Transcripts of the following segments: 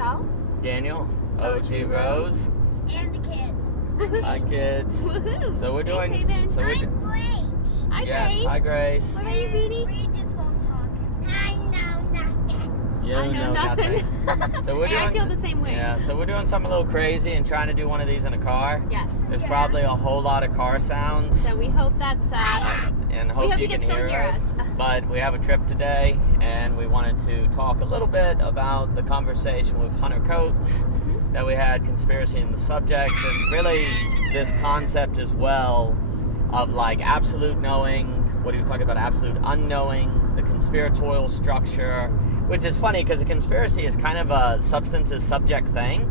Michelle. Daniel. OG Rose. And the kids. Hi, kids. Woohoo! So we're doing. Thanks, Haven. So I'm Grace. Hi, yes. Grace. Hi, Grace. What are you reading? We just won't talk. I know nothing. You I know nothing. So we're Hey, doing. I feel the same way. Yeah. So we're doing something a little crazy and trying to do one of these in a car. Yes. There's Yeah. probably a whole lot of car sounds. So we hope that's. And hope hope you you can can still hear hear us. us. But we have a trip today, and we wanted to talk a little bit about the conversation with Hunter Coates that we had, conspiracy in the subjects, and really this concept as well of like absolute knowing, what he was talking about, absolute unknowing, the conspiratorial structure, which is funny because a conspiracy is kind of a substance is subject thing,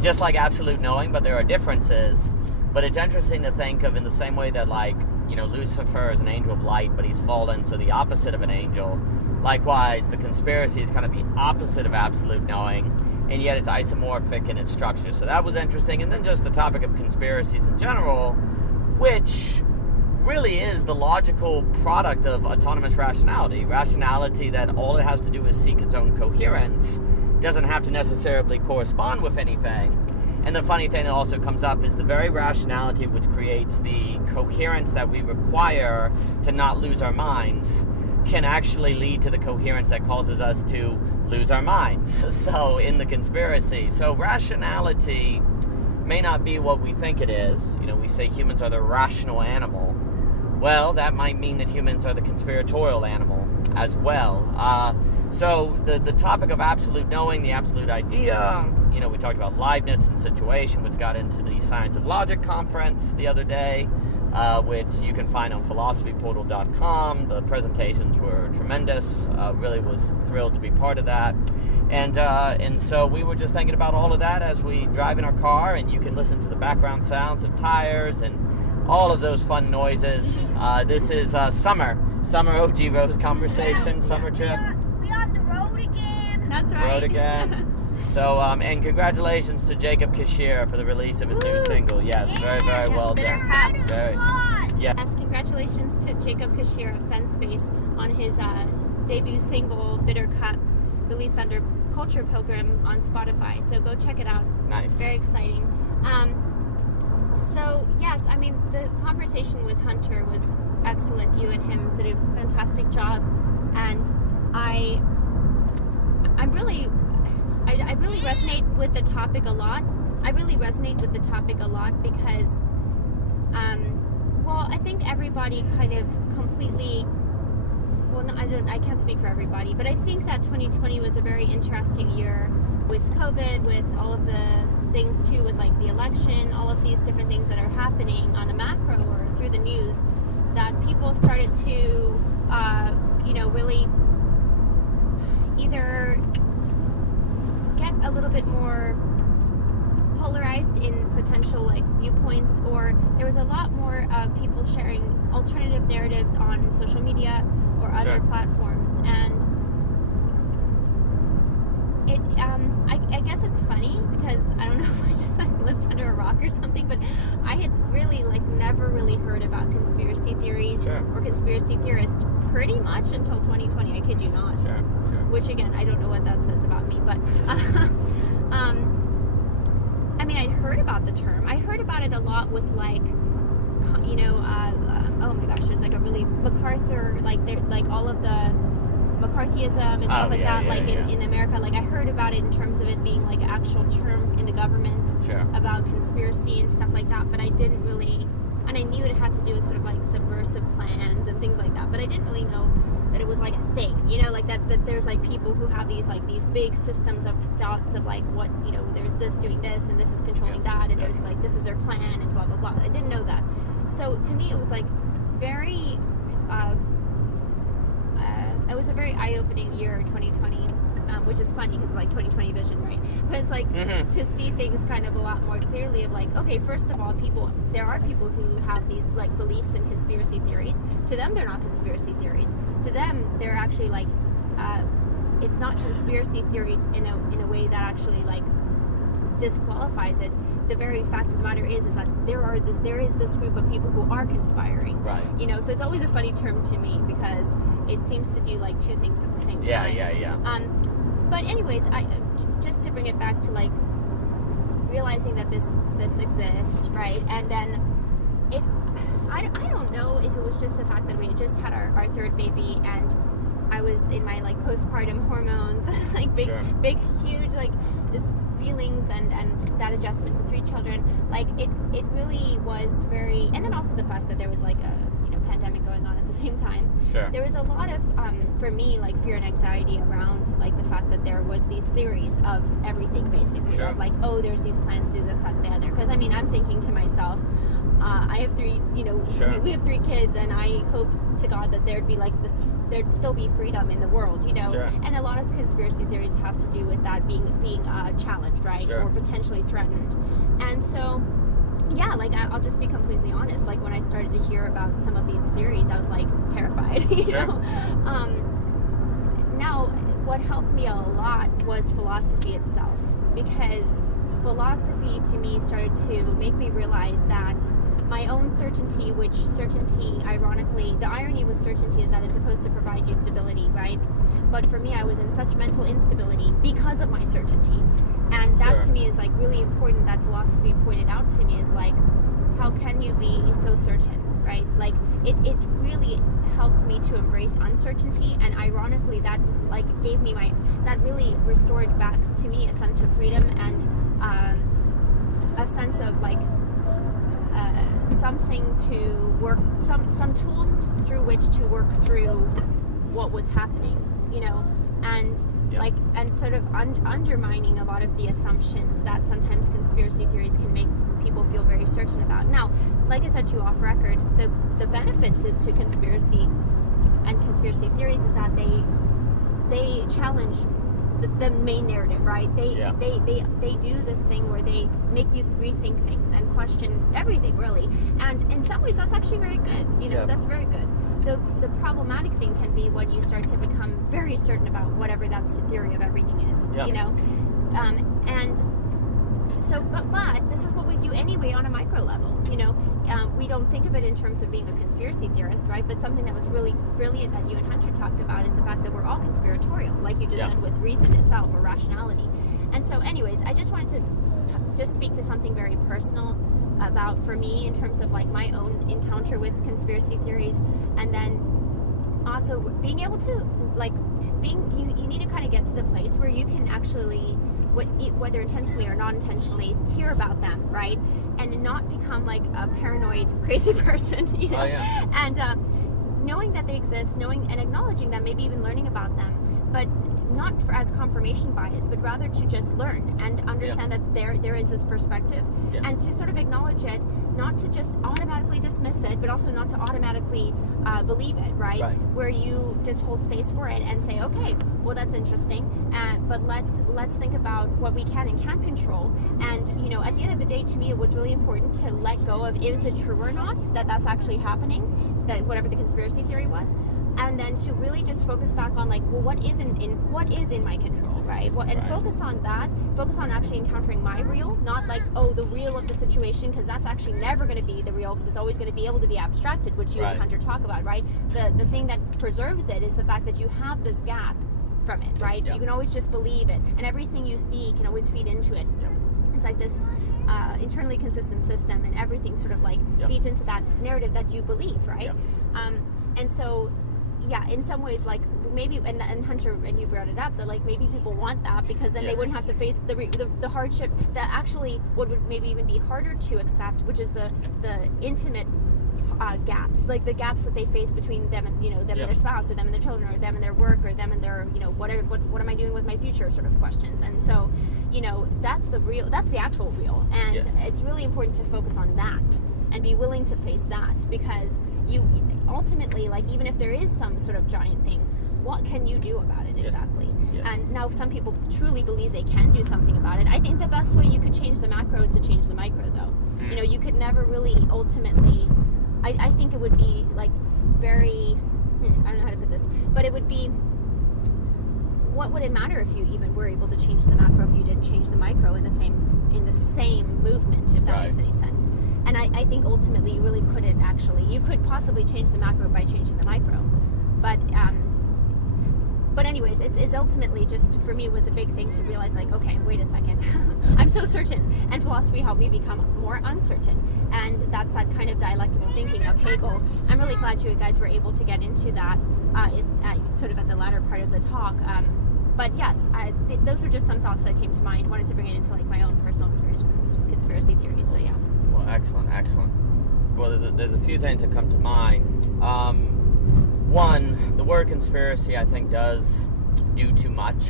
just like absolute knowing, but there are differences. But it's interesting to think of in the same way that, like, you know, Lucifer is an angel of light, but he's fallen, so the opposite of an angel. Likewise, the conspiracy is kind of the opposite of absolute knowing, and yet it's isomorphic in its structure. So that was interesting. And then just the topic of conspiracies in general, which really is the logical product of autonomous rationality. Rationality that all it has to do is seek its own coherence. It doesn't have to necessarily correspond with anything. And the funny thing that also comes up is the very rationality which creates the coherence that we require to not lose our minds can actually lead to the coherence that causes us to lose our minds. So in the conspiracy, so rationality may not be what we think it is. You know, we say humans are the rational animal. Well, that might mean that humans are the conspiratorial animal as well. So the topic of absolute knowing, the absolute idea, you know, we talked about Leibniz and situation, which got into the Science of Logic conference the other day, which you can find on philosophyportal.com. The presentations were tremendous. Really was thrilled to be part of that. And so we were just thinking about all of that as we drive in our car, and you can listen to the background sounds of tires and all of those fun noises. This is summer OG Rose conversation, summer trip. We on the road again. That's right. Road again. So, and congratulations to Jacob Kashir for the release of his new single. Yes, very, very well Bitter done. Cup. Very, yeah. Yes, congratulations to Jacob Kashir of Sense Space on his debut single, Bitter Cup, released under Culture Pilgrim on Spotify. So go check it out. Nice. Very exciting. So, yes, I mean, the conversation with Hunter was excellent. You and him did a fantastic job. And I really resonate with the topic a lot. Because, well, I think everybody kind of completely, well, no, I can't speak for everybody, but I think that 2020 was a very interesting year with COVID, with all of the things too, with like the election, all of these different things that are happening on the macro or through the news, that people started to, really either get a little bit more polarized in potential like viewpoints, or there was a lot more people sharing alternative narratives on social media or other platforms, and it I guess it's funny because I don't know if I just like lived under a rock or something, but I had really never really heard about conspiracy theories or conspiracy theorists pretty much until 2020. I kid you not. Sure. Which again, I don't know what that says about me, but I mean, I'd heard about the term. I heard about it a lot with like, oh my gosh, there's like a really MacArthur, like all of the McCarthyism and stuff like that, in America. Like I heard about it in terms of it being like an actual term in the government about conspiracy and stuff like that, but I didn't really, and I knew it had to do with sort of like subversive plans and things like that, but I didn't really know that it was like a thing, like that there's like people who have these big systems of thoughts of like what, there's this doing this and this is controlling that, and there's like this is their plan and blah blah blah. I didn't know that. So to me it was like very it was a very eye-opening year, 2020, which is funny because like 2020 vision, right? But it's like to see things kind of a lot more clearly of like, okay, first of all, there are people who have these like beliefs in conspiracy theories. To them, they're not conspiracy theories. To them, they're actually like, it's not conspiracy theory in a way that actually like disqualifies it. The very fact of the matter is that there is this group of people who are conspiring. Right. So it's always a funny term to me because it seems to do like two things at the same time. Yeah. But anyways, just to bring it back to like realizing that this exists, right? And then I don't know if it was just the fact that we had just had our third baby and I was in my like postpartum hormones, like big, huge, like just feelings and that adjustment to 3 children. Like it really was very, and then also the fact that there was like a pandemic going on at the same time. Sure. There was a lot of for me like fear and anxiety around like the fact that there was these theories of everything basically, of like, oh, there's these plans to do this, that, and the other. Because I mean, I'm thinking to myself, I have 3, we have 3 kids, and I hope to God that there'd be like this, there'd still be freedom in the world, and a lot of conspiracy theories have to do with that being challenged, right, or potentially threatened. And so yeah, like I'll just be completely honest, like when I started to hear about some of these theories, I was like terrified, you know. Now what helped me a lot was philosophy itself, because philosophy to me started to make me realize that my own certainty, which certainty, ironically, the irony with certainty is that it's supposed to provide you stability, right? But for me, I was in such mental instability because of my certainty. And that to me is like really important, that philosophy pointed out to me is like, how can you be so certain, right? Like it really helped me to embrace uncertainty, and ironically that like gave me that really restored back to me a sense of freedom and a sense of like something to work, some tools through which to work through what was happening, and like, and sort of undermining a lot of the assumptions that sometimes conspiracy theories can make people feel very certain about. Now, like I said to you off record, the benefit to conspiracies and conspiracy theories is that they challenge the main narrative, right? They do this thing where they make you rethink things and question everything, really. And in some ways, that's actually very good. That's very good. The problematic thing can be when you start to become very certain about whatever that theory of everything is, and so, but this is what we do anyway on a micro level, we don't think of it in terms of being a conspiracy theorist, right? But something that was really brilliant that you and Hunter talked about is the fact that we're all conspiratorial, like you just said, with reason itself or rationality. And so anyways, I just wanted to just speak to something very personal about, for me, in terms of like my own encounter with conspiracy theories, and then also being able to like you need to kind of get to the place where you can actually, whether intentionally or not intentionally, hear about them, right? And not become like a paranoid, crazy person, and knowing that they exist, knowing and acknowledging them, maybe even learning about them, but not as confirmation bias, but rather to just learn and understand that there is this perspective, and to sort of acknowledge it, not to just automatically dismiss it, but also not to automatically believe it, right? Where you just hold space for it and say, okay, well, that's interesting, but let's think about what we can and can't control. And at the end of the day, to me, it was really important to let go of, is it true or not that that's actually happening, that whatever the conspiracy theory was, and then to really just focus back on like, well, what is in my control, right? Focus on that. Focus on actually encountering my real, not like, oh, the real of the situation, because that's actually never going to be the real, because it's always going to be able to be abstracted, which you and Hunter talk about, right? The thing that preserves it is the fact that you have this gap from it, right? You can always just believe it, and everything you see can always feed into it. It's like this internally consistent system, and everything sort of like feeds into that narrative that you believe, right? And so, in some ways, like maybe, and Hunter and you brought it up, that like maybe people want that because then they wouldn't have to face the hardship that actually would maybe even be harder to accept, which is the intimate gaps, like the gaps that they face between them and them and their spouse, or them and their children, or them and their work, or them and their what am I doing with my future sort of questions. And so that's the actual real, and it's really important to focus on that and be willing to face that, because you ultimately, like, even if there is some sort of giant thing, what can you do about it exactly? And now some people truly believe they can do something about it. I think the best way you could change the macro is to change the micro, though. You could never really ultimately, I think it would be like very, I don't know how to put this, but it would be, what would it matter if you even were able to change the macro if you didn't change the micro in the same movement, if that makes any sense? And I think ultimately you really couldn't actually. You could possibly change the macro by changing the micro, but But anyways, it's ultimately just, for me, it was a big thing to realize, like, okay, wait a second. I'm so certain. And philosophy helped me become more uncertain. And that's that kind of dialectical thinking of Hegel. I'm really glad you guys were able to get into that sort of at the latter part of the talk. But yes, those are just some thoughts that came to mind. I wanted to bring it into like my own personal experience with conspiracy theories. So yeah. Well, excellent. Well, there's a few things that come to mind. One, the word conspiracy, I think, does do too much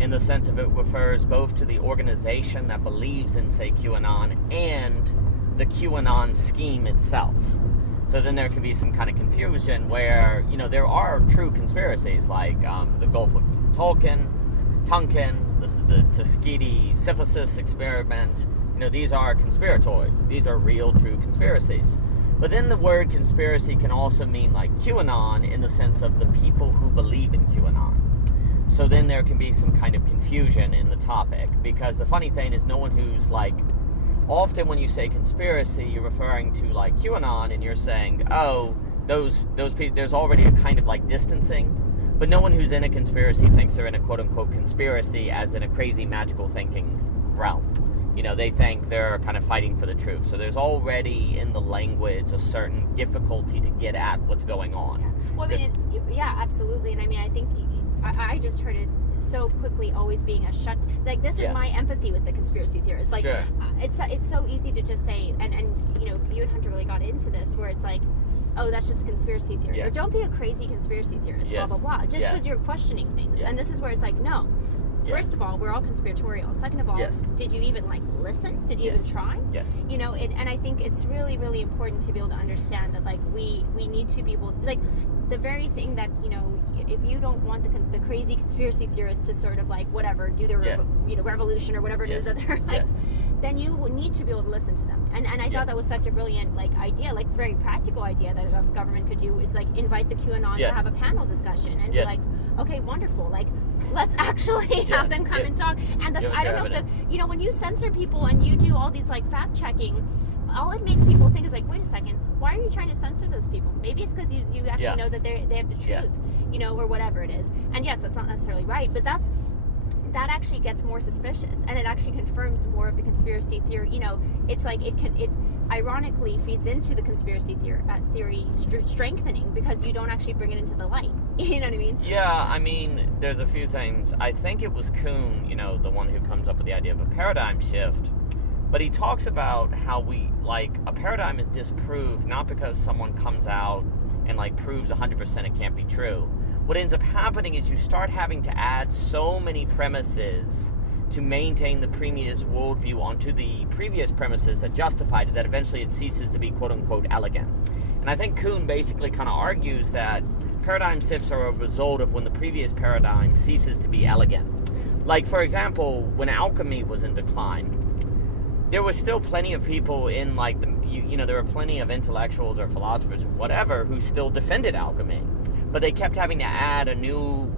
in the sense of it refers both to the organization that believes in, say, QAnon and the QAnon scheme itself. So then there can be some kind of confusion where, there are true conspiracies like the Gulf of Tonkin, the Tuskegee syphilis experiment. These are conspiratory. These are real, true conspiracies. But then the word conspiracy can also mean like QAnon in the sense of the people who believe in QAnon. So then there can be some kind of confusion in the topic, because the funny thing is no one who's like, often when you say conspiracy, you're referring to like QAnon and you're saying, oh, those people, there's already a kind of like distancing, but no one who's in a conspiracy thinks they're in a quote-unquote conspiracy as in a crazy magical thinking realm. They think they're kind of fighting for the truth. So there's already in the language a certain difficulty to get at what's going on. Yeah. Well, I mean, yeah, absolutely. And I mean, I think I just heard it so quickly always being a shut. Like, this is my empathy with the conspiracy theorists. Like, sure. It's so easy to just say, and you and Hunter really got into this, where it's like, oh, that's just a conspiracy theory. Yeah. Or don't be a crazy conspiracy theorist, yes. blah, blah, blah. Just because you're questioning things. Yeah. And this is where it's like, no. First of all, we're all conspiratorial. Second of all, did you even listen? Did you even try? Yes. And I think it's really, really important to be able to understand that we need to be able, the very thing that, if you don't want the crazy conspiracy theorists to sort of whatever, do their revolution or whatever it is that they're then you need to be able to listen to them. And I thought that was such a brilliant idea, very practical idea that a government could do is invite the QAnon to have a panel discussion and be like, okay, wonderful, let's actually have them come and talk. And I don't know if when you censor people and you do all these fact checking, all it makes people think is wait a second, why are you trying to censor those people? Maybe it's because you actually know that they have the truth, or whatever it is. And yes, that's not necessarily right, but that actually gets more suspicious, and it actually confirms more of the conspiracy theory. It's it ironically feeds into the conspiracy theory strengthening, because you don't actually bring it into the light. You know what I mean? Yeah, I mean, there's a few things. I think it was Kuhn, the one who comes up with the idea of a paradigm shift, but he talks about how a paradigm is disproved not because someone comes out and proves 100% it can't be true. What ends up happening is you start having to add so many premises to maintain the previous worldview onto the previous premises that justified it, that eventually it ceases to be quote-unquote elegant. And I think Kuhn basically kind of argues that paradigm shifts are a result of when the previous paradigm ceases to be elegant. For example, when alchemy was in decline, there was still plenty of people in there were plenty of intellectuals or philosophers or whatever who still defended alchemy, but they kept having to add a new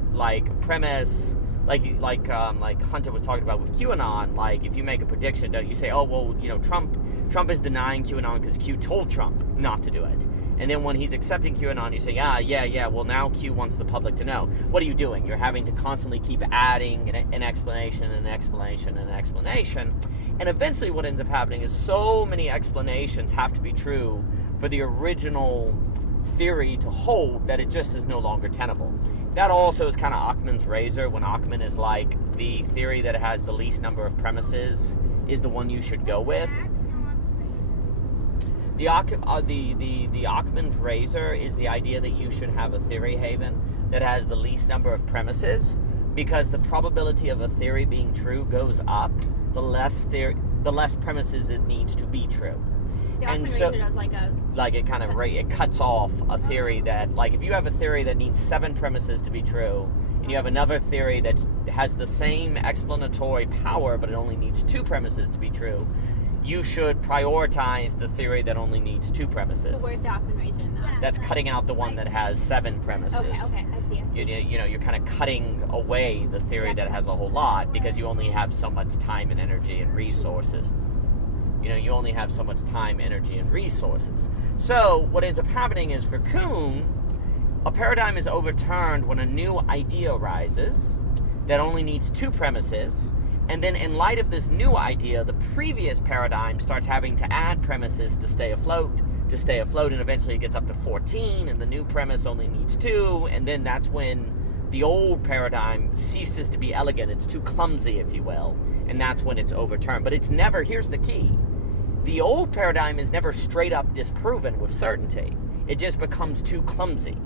premise, like Hunter was talking about with QAnon. If you make a prediction, don't you say, oh well, Trump is denying QAnon because Q told Trump not to do it, and then when he's accepting QAnon, you say, well now Q wants the public to know. What are you doing? You're having to constantly keep adding an explanation, and eventually what ends up happening is so many explanations have to be true for the original theory to hold that it just is no longer tenable. That also is kind of Achman's razor, when Achman is the theory that has the least number of premises is the one you should go with. The Achman's razor is the idea that you should have a theory haven that has the least number of premises, because the probability of a theory being true goes up the less premises it needs to be true. The Achman razor does it cuts off a theory that, if you have a theory that needs 7 premises to be true, and you have another theory that has the same explanatory power but it only needs 2 premises to be true, you should prioritize the theory that only needs 2 premises. But where's the Achman razor in that? That's cutting out the one that has 7 premises. Okay, I see. You're kind of cutting away the theory that has a whole lot, because you only have so much time and energy and resources. You only have so much time, energy, and resources. So what ends up happening is, for Kuhn, a paradigm is overturned when a new idea arises that only needs 2 premises, and then in light of this new idea, the previous paradigm starts having to add premises to stay afloat, and eventually it gets up to 14, and the new premise only needs 2, and then that's when the old paradigm ceases to be elegant. It's too clumsy, if you will, and that's when it's overturned. But it's never, here's the key, the old paradigm is never straight up disproven with certainty. It just becomes too clumsy.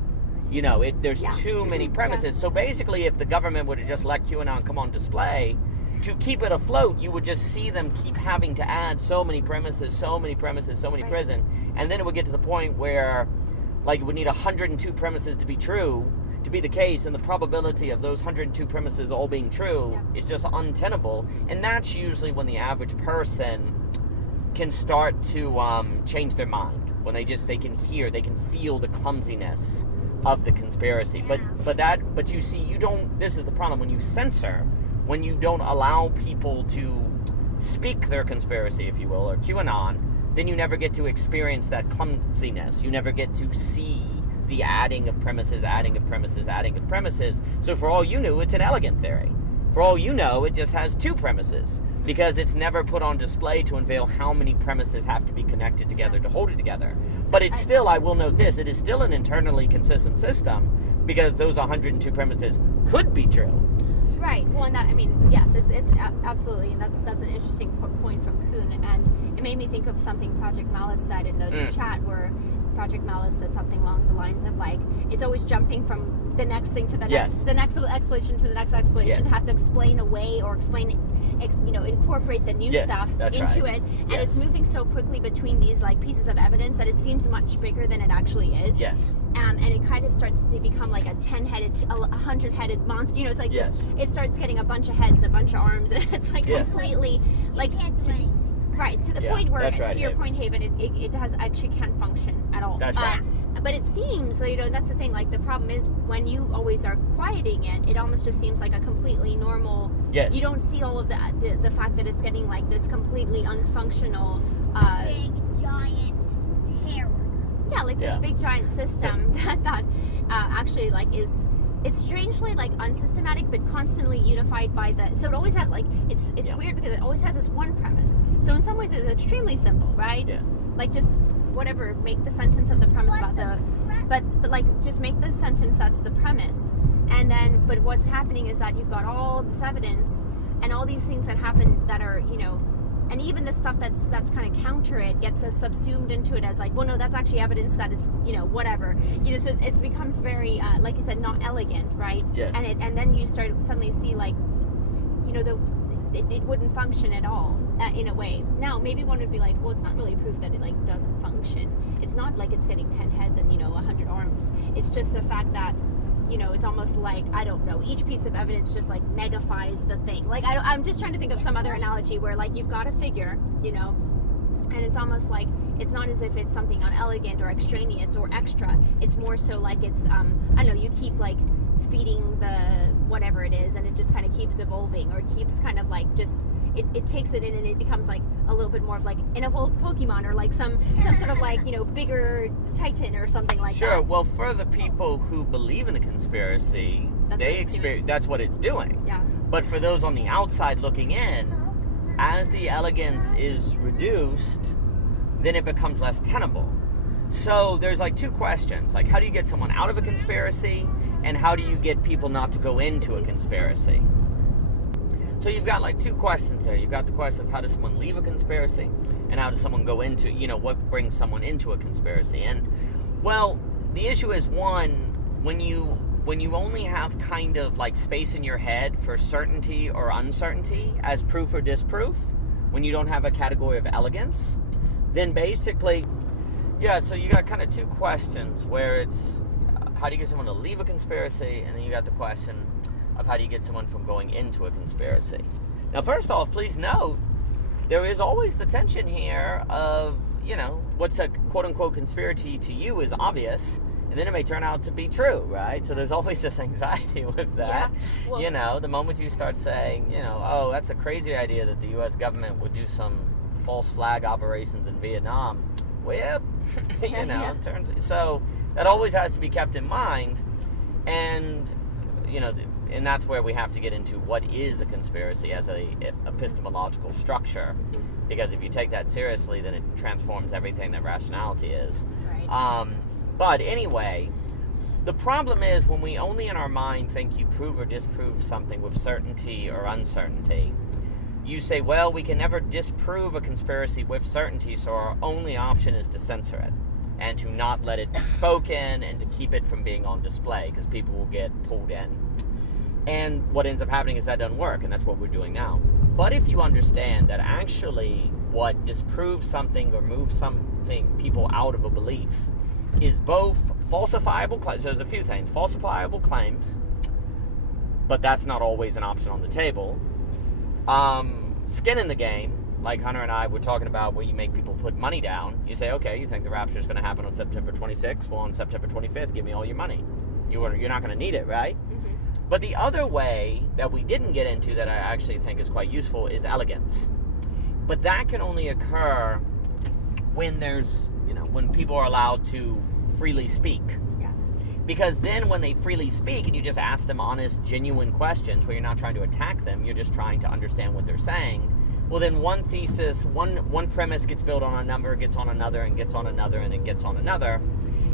You know, there's too many premises. So basically, if the government would have just let QAnon come on display, to keep it afloat, you would just see them keep having to add so many premises, so many prison, and then it would get to the point where, like, it would need 102 premises to be true, to be the case, and the probability of those 102 premises all being true is just untenable. And that's usually when the average person can start to change their mind, when they can feel the clumsiness of the conspiracy. But you see, this is the problem, when you censor, when you don't allow people to speak their conspiracy, if you will, or QAnon, then you never get to experience that clumsiness. You never get to see the adding of premises. So for all you know, it's an elegant theory. For all you know, it just has 2 premises, because it's never put on display to unveil how many premises have to be connected together to hold it together. But it's still, I will note this, it is still an internally consistent system, because those 102 premises could be true. Right. Well, and that, I mean, yes, it's absolutely, and that's an interesting point from Kuhn, and it made me think of something Project Malice said in the chat, where Project Malice said something along the lines of, like, it's always jumping from the next thing to the next explanation to the next explanation, to have to explain away or incorporate the new stuff into it, and it's moving so quickly between these, like, pieces of evidence that it seems much bigger than it actually is. And it kind of starts to become like a 10-headed, 100-headed monster. You know, it's like this, it starts getting a bunch of heads, a bunch of arms, and it's like completely like can't do anything. Right, to the point where, to your point, Haven, it actually can't function at all. That's right. But it seems, you know, that's the thing, like, the problem is when you always are quieting it, it almost just seems like a completely normal, you don't see all of the fact that it's getting, like, this completely unfunctional, big, giant terror. Yeah, like this big, giant system that actually, like, it's strangely, like, unsystematic, but constantly unified by so it always has, like, it's weird because it always has this one premise. So in some ways it's extremely simple, right? Like, just whatever, make the sentence of the premise about but like, just make the sentence that's the premise. And then, but what's happening is that you've got all this evidence and all these things that happen that are, you know, and even the stuff that's kind of counter it gets subsumed into it as, like, well, no, that's actually evidence that it's, you know, whatever, you know. So it becomes very, like you said, not elegant, right? And then you suddenly see, like, you know, it wouldn't function at all in a way. Now, maybe one would be like, well, it's not really proof that it, like, doesn't function. It's not like it's getting 10 heads and, you know, 100 arms. It's just the fact that, you know, it's almost like, I don't know, each piece of evidence just, like, magnifies the thing. Like, I'm just trying to think of some other analogy where, like, you've got a figure, you know, and it's almost like, it's not as if it's something unelegant or extraneous or extra. It's more so like it's, I don't know, you keep, like, feeding the whatever it is, and it just kind of keeps evolving, or it keeps kind of, like, just, it takes it in, and it becomes, like, a little bit more of, like, an evolved Pokemon, or, like, some sort of, like, you know, bigger Titan or something like that. Sure. Well, for the people who believe in the conspiracy, that's what it's doing. Yeah. But for those on the outside looking in, as the elegance is reduced, then it becomes less tenable. So there's, like, 2 questions. Like, how do you get someone out of a conspiracy, and how do you get people not to go into a conspiracy? So you've got, like, 2 questions there. You've got the question of how does someone leave a conspiracy, and how does someone go into, you know, what brings someone into a conspiracy. And, well, the issue is, one, when you only have kind of, like, space in your head for certainty or uncertainty as proof or disproof, when you don't have a category of elegance, then basically, so you got kind of 2 questions where it's how do you get someone to leave a conspiracy, and then you got the question of how do you get someone from going into a conspiracy. Now, first off, please note, there is always the tension here of, you know, what's a quote-unquote conspiracy to you is obvious, and then it may turn out to be true, right? So there's always this anxiety with that. Yeah, well, you know, the moment you start saying, you know, oh, that's a crazy idea that the U.S. government would do some false flag operations in Vietnam, Well, so that always has to be kept in mind. And, and that's where we have to get into what is a conspiracy as a epistemological structure. Because if you take that seriously, then it transforms everything that rationality is. Right. But anyway, the problem is when we only in our mind think you prove or disprove something with certainty or uncertainty, you say, well, we can never disprove a conspiracy with certainty, so our only option is to censor it and to not let it be spoken and to keep it from being on display because people will get pulled in. And what ends up happening is that doesn't work, and that's what we're doing now. But if you understand that actually what disproves something or moves something, people out of a belief, is both falsifiable claims. So there's a few things. Falsifiable claims, but that's not always an option on the table. Skin in the game, like Hunter and I were talking about, where you make people put money down. You say, okay, you think the rapture is going to happen on September 26th? Well, on September 25th, give me all your money. You're not going to need it, right? Mm-hmm. But the other way that we didn't get into that I actually think is quite useful is elegance. But that can only occur when when people are allowed to freely speak. Yeah. Because then when they freely speak and you just ask them honest, genuine questions where you're not trying to attack them, you're just trying to understand what they're saying, well then one thesis, one premise gets built on a number, gets on another, and gets on another, and it gets on another,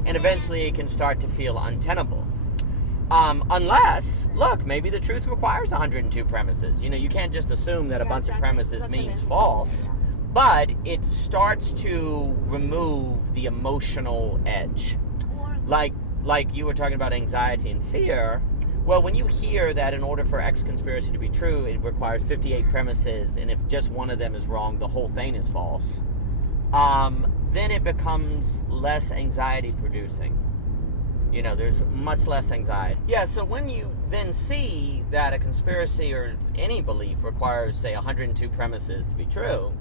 and eventually it can start to feel untenable. Unless, look, maybe the truth requires 102 premises. You can't just assume that a bunch of premises means false, but it starts to remove the emotional edge. Like you were talking about anxiety and fear. Well, when you hear that in order for X conspiracy to be true, it requires 58 premises, and if just one of them is wrong, the whole thing is false, then it becomes less anxiety producing. There's much less anxiety. Yeah, so when you then see that a conspiracy or any belief requires, say, 102 premises to be true,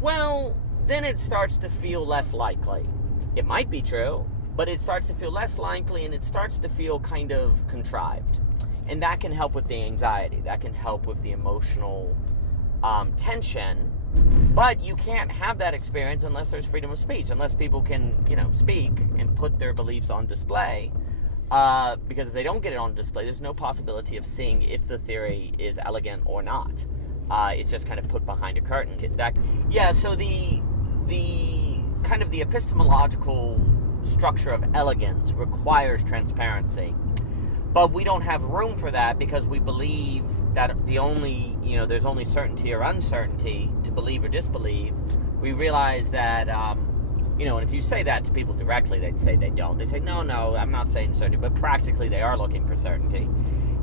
well, then it starts to feel less likely. It might be true, but it starts to feel less likely, and it starts to feel kind of contrived. And that can help with the anxiety. That can help with the emotional tension. But you can't have that experience unless there's freedom of speech, unless people can, speak and put their beliefs on display. Because if they don't get it on display, there's no possibility of seeing if the theory is elegant or not. It's just kind of put behind a curtain. So the kind of the epistemological structure of elegance requires transparency. But we don't have room for that because we believe that there's only certainty or uncertainty to believe or disbelieve. We realize that, and if you say that to people directly, they'd say they don't. They say, no, I'm not saying certainty, but practically they are looking for certainty.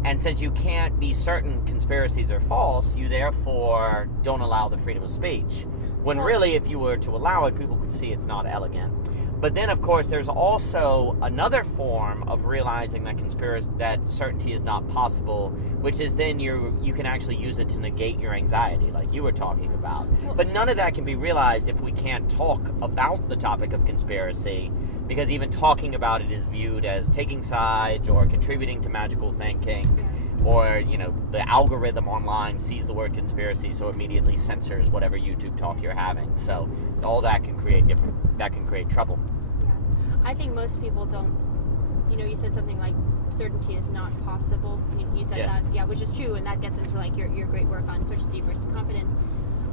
And since you can't be certain conspiracies are false, you therefore don't allow the freedom of speech. When really, if you were to allow it, people could see it's not elegant. But then, of course, there's also another form of realizing that certainty is not possible, which is then you can actually use it to negate your anxiety, like you were talking about. But none of that can be realized if we can't talk about the topic of conspiracy, because even talking about it is viewed as taking sides or contributing to magical thinking, or the algorithm online sees the word conspiracy, so immediately censors whatever YouTube talk you're having. So all that can create trouble. I think most people don't, you said something like certainty is not possible. You said that, which is true, and that gets into like your great work on certainty versus confidence.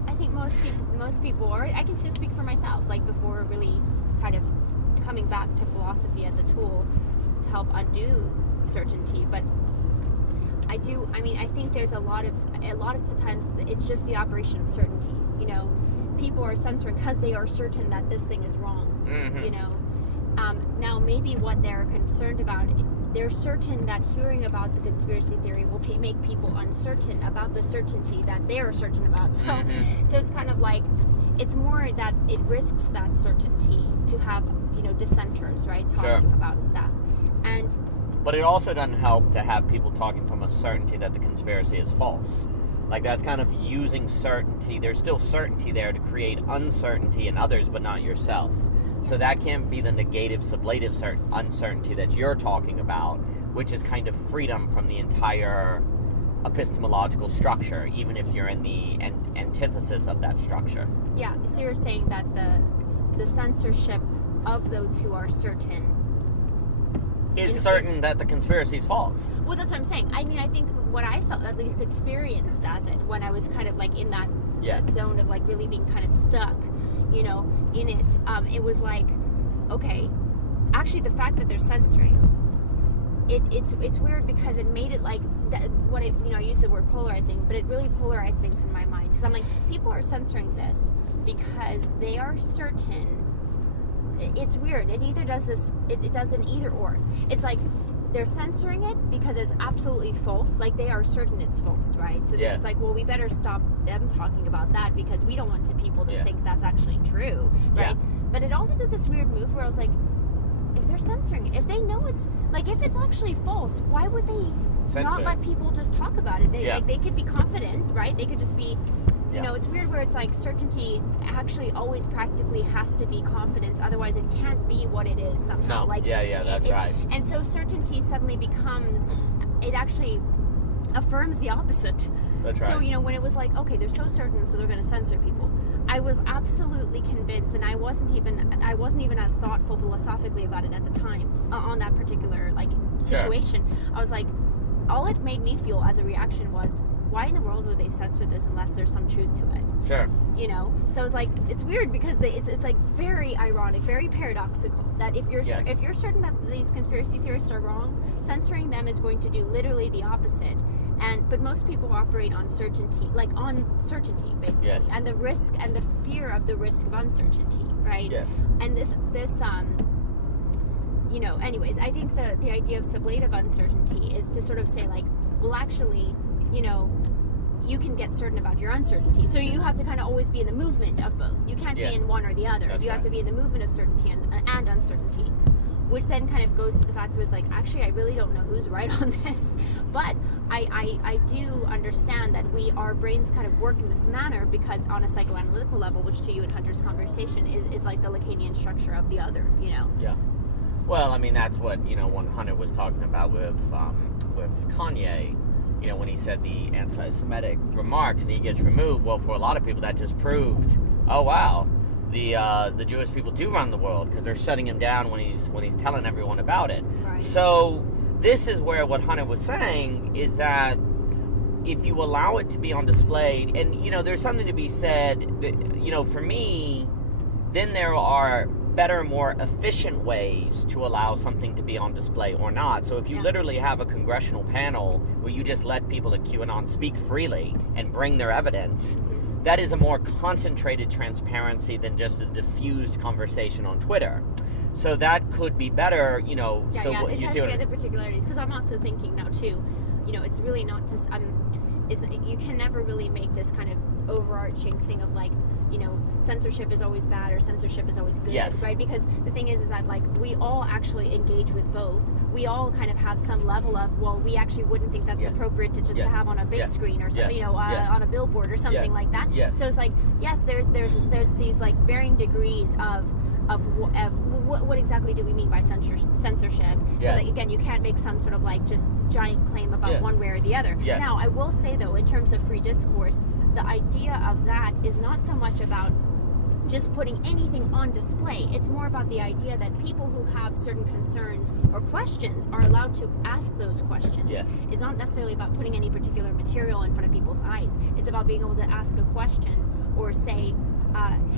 I think most people, or I can still speak for myself, like before really kind of coming back to philosophy as a tool to help undo certainty. But I think there's a lot of times it's just the operation of certainty. People are censoring because they are certain that this thing is wrong. Mm-hmm. Now, maybe what they're concerned about, they're certain that hearing about the conspiracy theory will make people uncertain about the certainty that they are certain about. So, so it's kind of like, it's more that it risks that certainty to have, dissenters, right, talking about stuff. But it also doesn't help to have people talking from a certainty that the conspiracy is false. Like, that's kind of using certainty. There's still certainty there to create uncertainty in others, but not yourself. So that can't be the negative, sublative uncertainty that you're talking about, which is kind of freedom from the entire epistemological structure, even if you're in the antithesis of that structure. Yeah, so you're saying that the censorship of those who are certain is certain that the conspiracy is false. Well, that's what I'm saying. I mean, I think what I felt, at least experienced as it, when I was kind of like in that zone of like really being kind of stuck, you know, in it, it was like, okay, actually the fact that they're censoring, it's weird because it made it like, what it, you know, I use the word polarizing, but it really polarized things in my mind. Because I'm like, people are censoring this because they are certain. It's weird. It either does this, it does an either or. It's like they're censoring it because it's absolutely false. Like they are certain it's false, right? So they're just like, well, we better stop them talking about that because we don't want people to think that's actually true, right? But it also did this weird move where I was like, if they're censoring it, if they know it's, like if it's actually false, why would they not let people just talk about it? Like they could be confident, right? They could just be, you know, it's weird where it's like certainty actually always practically has to be confidence, otherwise it can't be what it is somehow. No. Like That's right. And so certainty suddenly becomes, it actually affirms the opposite. That's right. So, you know, when it was like, okay, they're so certain, so they're going to censor people, I was absolutely convinced, and I wasn't even as thoughtful philosophically about it at the time on that particular like situation. I was like, all it made me feel as a reaction was, why in the world would they censor this unless there's some truth to it? Sure. You know, so it's like, it's weird because it's like very ironic, very paradoxical that if you're certain that these conspiracy theorists are wrong, censoring them is going to do literally the opposite. But most people operate on certainty, like on certainty basically, and the risk and the fear of the risk of uncertainty, right? Yes. And this you know, anyways, I think the idea of sublative uncertainty is to sort of say like, well, actually, you know, you can get certain about your uncertainty. So you have to kind of always be in the movement of both. You can't be in one or the other. That's you have to be in the movement of certainty and uncertainty, which then kind of goes to the fact that it was like, actually, I really don't know who's right on this. But I do understand that our brains kind of work in this manner because on a psychoanalytical level, which to you and Hunter's conversation is like the Lacanian structure of the other, you know? Yeah. Well, I mean, that's what, you know, when Hunter was talking about with Kanye, you know, when he said the anti-Semitic remarks and he gets removed, well, for a lot of people that just proved, oh wow, the Jewish people do run the world because they're shutting him down when he's telling everyone about it. Right. So this is where what Hunter was saying is that if you allow it to be on display, and you know, there's something to be said, that, you know, for me, then there are better, more efficient ways to allow something to be on display or not. So if you literally have a congressional panel where you just let people at QAnon speak freely and bring their evidence, that is a more concentrated transparency than just a diffused conversation on Twitter. So that could be better, you know. Yeah, so it has to get into particularities, because I'm also thinking now too, you know, it's really not just, you can never really make this kind of overarching thing of like, you know, censorship is always bad or censorship is always good, right? Because the thing is that like we all actually engage with both. We all kind of have some level of, well, we actually wouldn't think that's appropriate to just to have on a big screen or something, you know, on a billboard or something like that. So it's like, yes, there's these like varying degrees of what exactly do we mean by censorship? Like, again, you can't make some sort of like just giant claim about one way or the other. Now, I will say though, in terms of free discourse, the idea of that is not so much about just putting anything on display. It's more about the idea that people who have certain concerns or questions are allowed to ask those questions. It's not necessarily about putting any particular material in front of people's eyes. It's about being able to ask a question or say,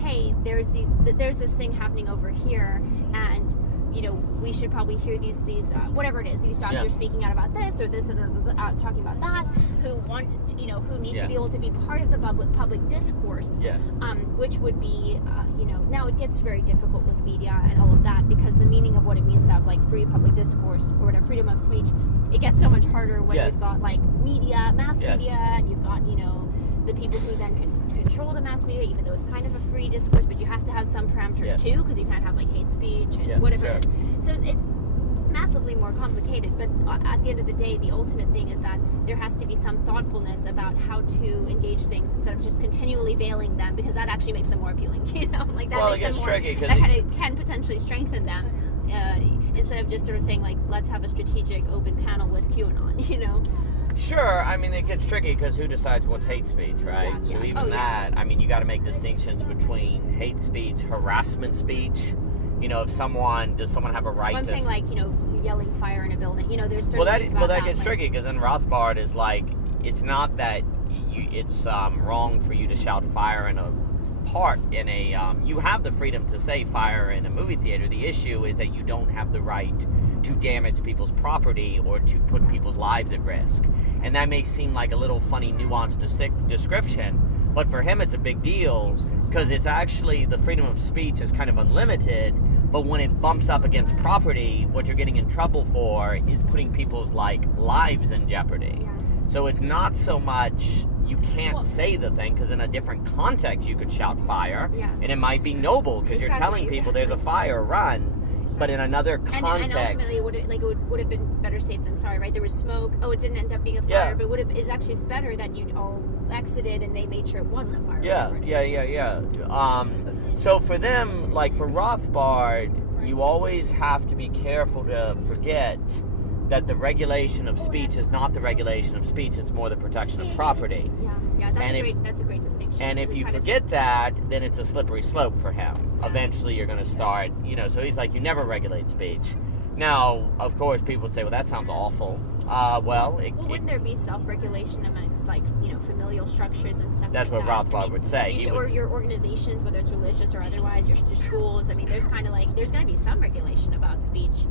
hey, there's this thing happening over here, and you know, we should probably hear these whatever it is, these doctors speaking out about this or this and talking about that, who want, you know, who need to be able to be part of the public discourse, which would be, you know, now it gets very difficult with media and all of that, because the meaning of what it means to have like free public discourse or whatever, freedom of speech, it gets so much harder when you've got like media, mass media, and you've got, you know, the people who then can control the mass media, even though it's kind of a free discourse, but you have to have some parameters too, because you can't have like hate speech and whatever it is. So it's massively more complicated, but at the end of the day, the ultimate thing is that there has to be some thoughtfulness about how to engage things instead of just continually veiling them, because that actually makes them more appealing, you know, like that makes them more, that kind of can potentially strengthen them, instead of just sort of saying like, let's have a strategic open panel with QAnon, you know. Sure, I mean, it gets tricky because who decides what's hate speech, right? Yeah, so yeah. even that, I mean, you got to make distinctions between hate speech, harassment speech. You know, does someone have a right I'm to... saying, like, you know, yelling fire in a building. You know, there's certain things about that gets tricky because then Rothbard is like, it's not that it's wrong for you to shout fire in a part in a you have the freedom to say fire in a movie theater. The issue is that you don't have the right to damage people's property or to put people's lives at risk. And that may seem like a little funny nuanced description, but for him it's a big deal because it's actually, the freedom of speech is kind of unlimited, but when it bumps up against property, what you're getting in trouble for is putting people's lives in jeopardy. Yeah. So it's not so much you can't say the thing, because in a different context you could shout fire, and it might be noble because you're telling people there's a fire, run. But in another context, and ultimately, it would have been better safe than sorry, right? There was smoke. Oh, it didn't end up being a fire, but it's actually better that you all exited and they made sure it wasn't a fire. So for them, like for Rothbard, you always have to be careful to forget that the regulation of speech is not the regulation of speech; it's more the protection of property. Yeah, that's a great distinction. And if you forget that, then it's a slippery slope for him. Yeah. Eventually, you're going to start, so he's like, you never regulate speech. Now, of course, people would say, well, that sounds awful. Wouldn't there be self-regulation amongst, familial structures and stuff? That's what Rothbard would say. Or your organizations, whether it's religious or otherwise, your schools. I mean, there's there's going to be some regulation about speech.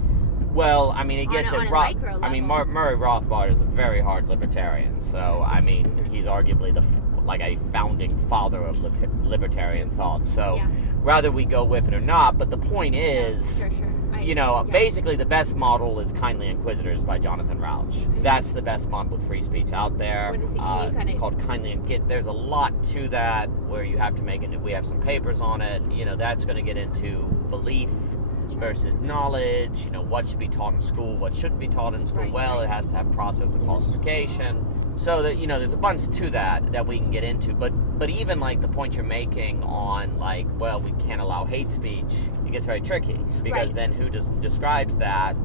Well, I mean, it gets on it. A micro level. I mean, Murray Rothbard is a very hard libertarian. So, I mean, he's arguably a founding father of libertarian thought. So, whether we go with it or not, but the point is, sure. Basically the best model is Kindly Inquisitors by Jonathan Rauch. That's the best model of free speech out there. What is it? It's called Kindly Inquisitors. There's a lot to that where you have to make it. We have some papers on it. That's going to get into belief versus knowledge, what should be taught in school, what shouldn't be taught in school. It has to have process of falsification. So that, there's a bunch to that we can get into. But even the point you're making on we can't allow hate speech, it gets very tricky because then who describes that?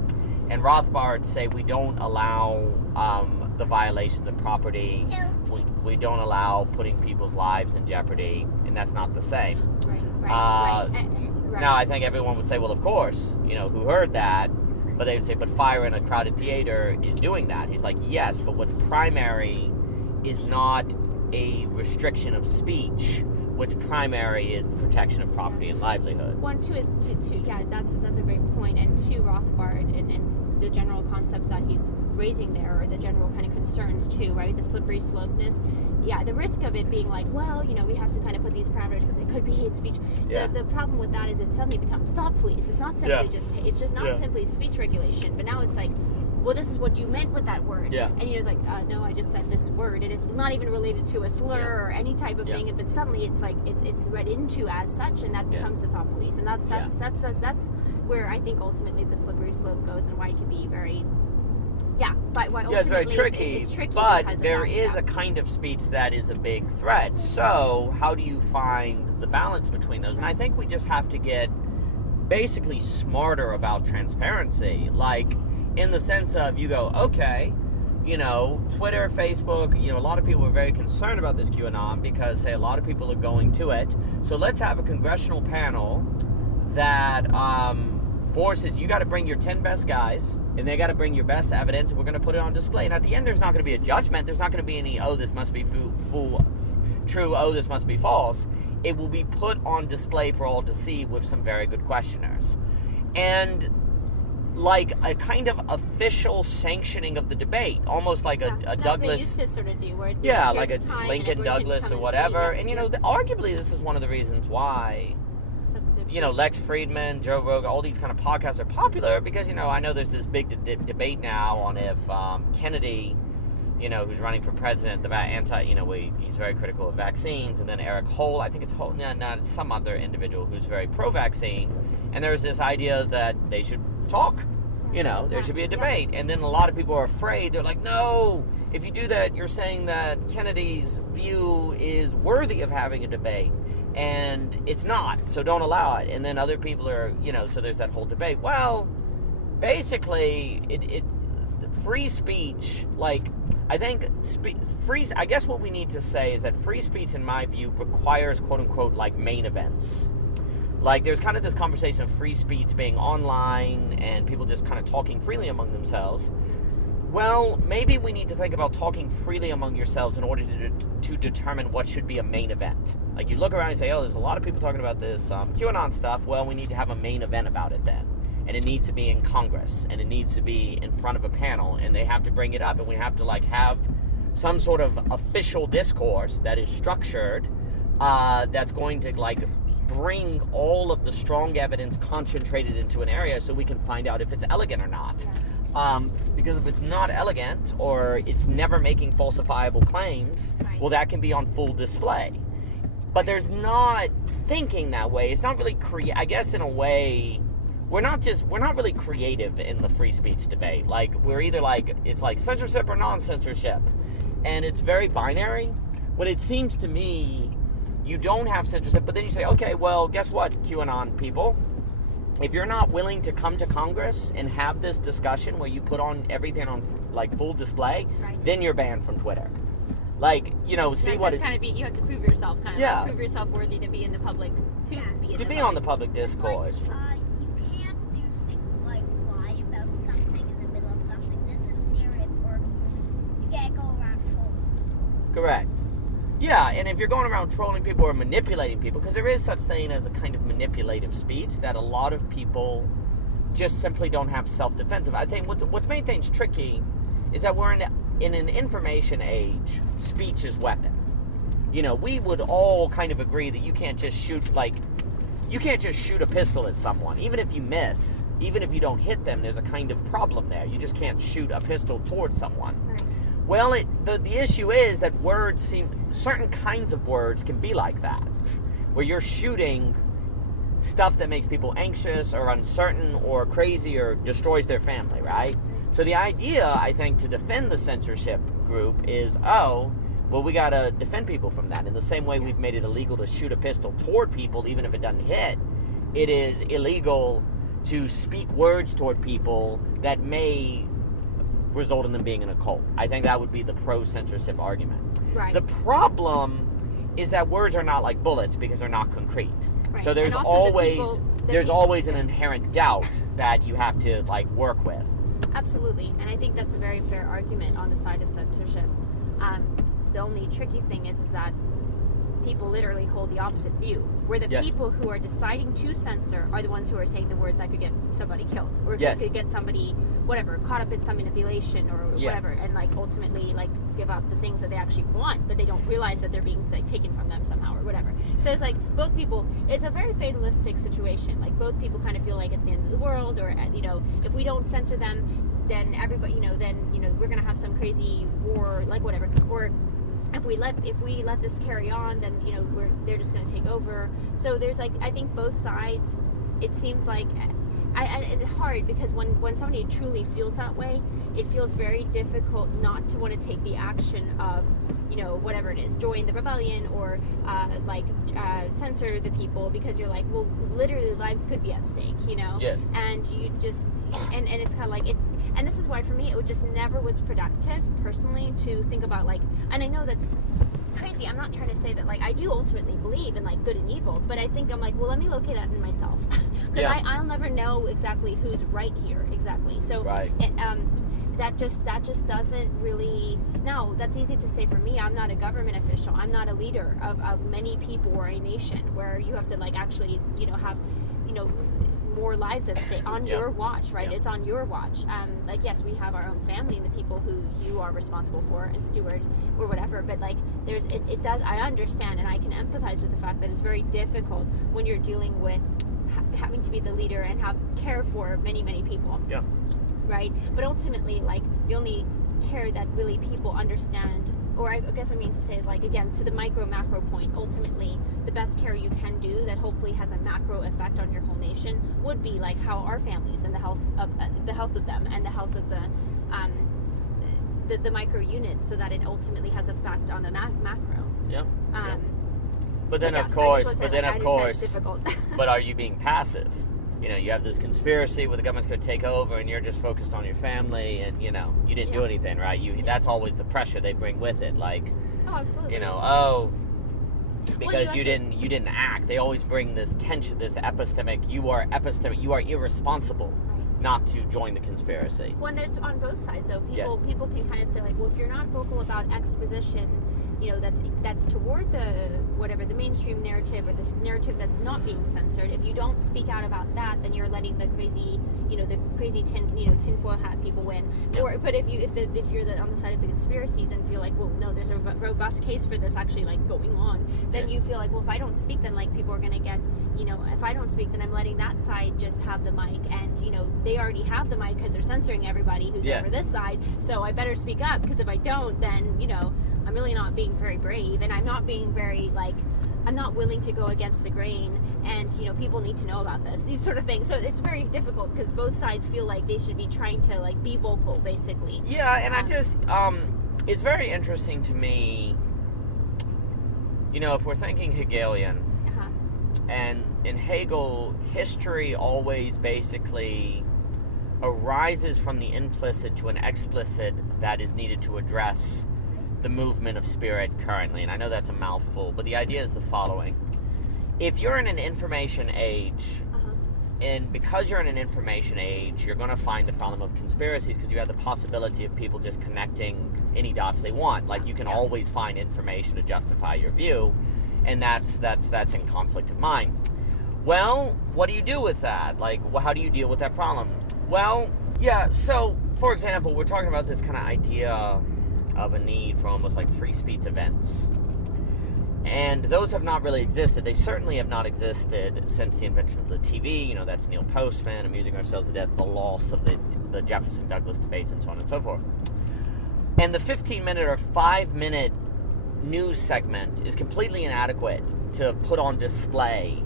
And Rothbard say we don't allow the violations of property. We don't allow putting people's lives in jeopardy, and that's not the same. Now, I think everyone would say, well, of course, who heard that? But they would say, but fire in a crowded theater is doing that. He's like, yes, but what's primary is not a restriction of speech. What's primary is the protection of property and livelihood. One, two is that's a great point. And two, Rothbard and the general concepts that he's raising there, or the general kind of concerns too, right? The slippery slopeness. Yeah, the risk of it being we have to kind of put these parameters because it could be hate speech. Yeah. The problem with that is it suddenly becomes thought police. It's not simply it's just not simply speech regulation, but now it's like, well, this is what you meant with that word. Yeah. And it's like, no, I just said this word, and it's not even related to a slur or any type of thing. But suddenly it's like it's read into as such, and that becomes the thought police. And that's where I think ultimately the slippery slope goes, and why it can be very. But why ultimately it's very tricky. It's tricky, but there is a kind of speech that is a big threat. So how do you find the balance between those? And I think we just have to get basically smarter about transparency. In the sense of, you go, okay, Twitter, Facebook, a lot of people are very concerned about this QAnon because, say, a lot of people are going to it. So let's have a congressional panel that forces, you got to bring your 10 best guys, and they got to bring your best evidence, and we're going to put it on display. And at the end, there's not going to be a judgment. There's not going to be any, this must be true, this must be false. It will be put on display for all to see with some very good questioners. And a kind of official sanctioning of the debate, almost like a Douglas. They used to sort of do, where like a Lincoln Douglas or whatever. And arguably this is one of the reasons why Lex Friedman, Joe Rogan, all these kind of podcasts are popular because I know there's this big debate now on if Kennedy, who's running for president, he's very critical of vaccines, and then Eric Holt, I think it's Holt, not some other individual who's very pro-vaccine, and there's this idea that they should talk, there should be a debate, and then a lot of people are afraid. They're like, no, if you do that, you're saying that Kennedy's view is worthy of having a debate, and it's not, so don't allow it. And then other people are, so there's that whole debate. Well, basically, free speech, like, I think I guess what we need to say is that free speech, in my view, requires quote unquote like main events. Like, there's kind of this conversation of free speech being online and people just kind of talking freely among themselves. Well, maybe we need to think about talking freely among yourselves in order to determine what should be a main event. Like, you look around and say, oh, there's a lot of people talking about this QAnon stuff. Well, we need to have a main event about it then. And it needs to be in Congress, and it needs to be in front of a panel, and they have to bring it up, and we have to, like, have some sort of official discourse that is structured, that's going to, like, bring all of the strong evidence concentrated into an area so we can find out if it's elegant or not. Because if it's not elegant, or it's never making falsifiable claims, well, that can be on full display. But there's not thinking that way. It's not really I guess in a way, we're not really creative in the free speech debate. Like, we're either like, it's like censorship or non-censorship. And it's very binary. When it seems to me, you don't have censorship, but then you say, okay, well, guess what, QAnon people? If you're not willing to come to Congress and have this discussion where you put on everything on, like, full display, then you're banned from Twitter. Like, you know, see what it... kind of be, you have to prove yourself, kind of. Yeah. Like, prove yourself worthy to be in the public, to be on the public discourse. Like, you can't do things like lie about something in the middle of something. This is serious work. You can't go around trolling. Correct. Yeah, and if you're going around trolling people or manipulating people, because there is such thing as a kind of manipulative speech that a lot of people just simply don't have self-defense. I think what's made things tricky is that we're in an information age. Speech is weapon. You know, we would all kind of agree that you can't just shoot a pistol at someone. Even if you miss, even if you don't hit them, there's a kind of problem there. You just can't shoot a pistol towards someone. Right. Well, the issue is that certain kinds of words can be like that, where you're shooting stuff that makes people anxious or uncertain or crazy or destroys their family, right? So the idea, I think, to defend the censorship group is, we gotta defend people from that. In the same way we've made it illegal to shoot a pistol toward people, even if it doesn't hit, it is illegal to speak words toward people that may result in them being in a cult. I think that would be the pro-censorship argument. Right. The problem is that words are not like bullets because they're not concrete. Right. So there's always an inherent doubt that you have to, like, work with. Absolutely, and I think that's a very fair argument on the side of censorship. The only tricky thing is that people literally hold the opposite view, where the people who are deciding to censor are the ones who are saying the words that could get somebody killed, or could get somebody, whatever, caught up in some manipulation or whatever, and, like, ultimately, like, give up the things that they actually want, but they don't realize that they're being, like, taken from them somehow or whatever. So it's like both people, it's a very fatalistic situation. Like, both people kind of feel like it's the end of the world, or, you know, if we don't censor them, then everybody, we're gonna have some crazy war, like, whatever, or if we let this carry on, then, they're just going to take over. So there's, like, I think both sides, it seems like, it's hard because when somebody truly feels that way, it feels very difficult not to want to take the action of, whatever it is, join the rebellion or censor the people, because you're like, well, literally lives could be at stake, Yes. And you just, and it's kind of like it. And this is why, for me, it just never was productive, personally, to think about, like, and I know that's crazy. I'm not trying to say that, like, I do ultimately believe in, like, good and evil, but I think I'm like, well, let me locate that in myself. Because I'll never know exactly who's right here, exactly. So, right. That just doesn't really, no, that's easy to say for me. I'm not a government official. I'm not a leader of many people or a nation where you have to, like, actually, have, more lives at stake on your watch, right? It's on your watch. Like, yes, we have our own family and the people who you are responsible for and steward or whatever, but, like, it does, I understand and I can empathize with the fact that it's very difficult when you're dealing with having to be the leader and care for many, many people. Yeah. Right? But ultimately, like, the only care that really people understand, or I guess what I mean to say is, like, again, to the macro point, ultimately, the best care you can do that hopefully has a macro effect on your whole nation would be, like, how our families and the health of them and the health of the micro units, so that it ultimately has effect on the macro. Yeah. But then, of course, difficult. but are you being passive? you know, you have this conspiracy where the government's going to take over and you're just focused on your family and, you know, you didn't do anything, right? That's always the pressure they bring with it. Like, absolutely. You know, because you didn't act. They always bring this tension, this epistemic, you are irresponsible not to join the conspiracy. When there's on both sides, though, people can kind of say, like, well, if you're not vocal about exposition, you know, that's toward the mainstream narrative or this narrative that's not being censored. If you don't speak out about that, then you're letting the crazy tinfoil hat people win. But if you're on the side of the conspiracies and feel like, well, no, there's a robust case for this actually like going on, then you feel like, well, if I don't speak, then like people are gonna get, you know, if I don't speak, then I'm letting that side just have the mic, and you know they already have the mic because they're censoring everybody who's over this side. So I better speak up, because if I don't, then you know I'm really not being very brave, and I'm not being very I'm not willing to go against the grain, and you know people need to know about these sort of things. So it's very difficult because both sides feel like they should be trying to like be vocal, basically. Yeah, and I just it's very interesting to me, you know, if we're thinking Hegelian, and in Hegel, history always basically arises from the implicit to an explicit that is needed to address the movement of spirit currently. And I know that's a mouthful, but the idea is the following. If you're in an information age, and because you're in an information age, you're going to find the problem of conspiracies because you have the possibility of people just connecting any dots they want. Like, you can always find information to justify your view, and that's in conflict of mind. Well, what do you do with that? Like, how do you deal with that problem? Well, yeah, so, for example, we're talking about this kind of idea of a need for almost like free speech events. And those have not really existed. They certainly have not existed since the invention of the TV. You know, that's Neil Postman, Amusing Ourselves to Death, the loss of the Jefferson-Douglas debates, and so on and so forth. And the 15-minute or 5-minute news segment is completely inadequate to put on display,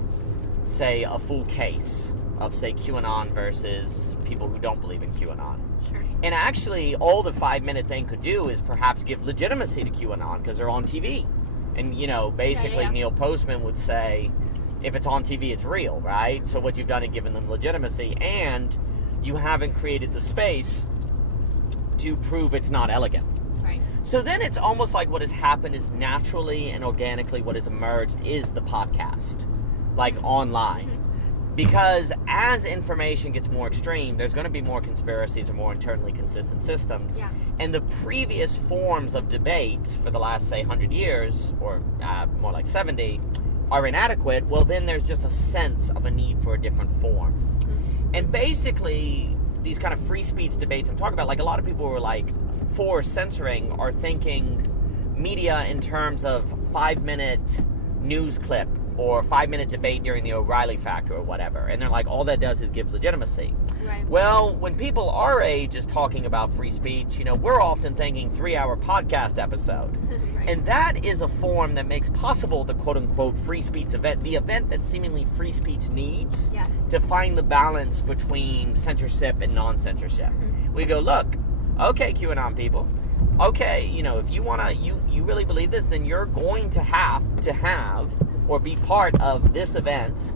say, a full case of, say, QAnon versus people who don't believe in QAnon. Sure. And actually, all the 5-minute thing could do is perhaps give legitimacy to QAnon because they're on TV. And, you know, basically Neil Postman would say, if it's on TV, it's real, right? So what you've done is given them legitimacy, and you haven't created the space to prove it's not elegant. Right. So then it's almost like what has happened is naturally and organically what has emerged is the podcast, like online. Because as information gets more extreme, there's going to be more conspiracies or more internally consistent systems. Yeah. And the previous forms of debate for the last, say, 100 years, or more like 70, are inadequate. Well, then there's just a sense of a need for a different form. And basically, these kind of free speech debates I'm talking about, like a lot of people who are like for censoring are thinking media in terms of 5-minute news clip or 5-minute debate during the O'Reilly factor or whatever. And they're like, all that does is give legitimacy. Right. Well, when people our age is talking about free speech, you know, we're often thinking 3-hour podcast episode. Right. And that is a form that makes possible the quote-unquote free speech event, the event that seemingly free speech needs to find the balance between censorship and non-censorship. We go, look, okay, QAnon people, okay, you know, if you want to, you really believe this, then you're going to have or be part of this event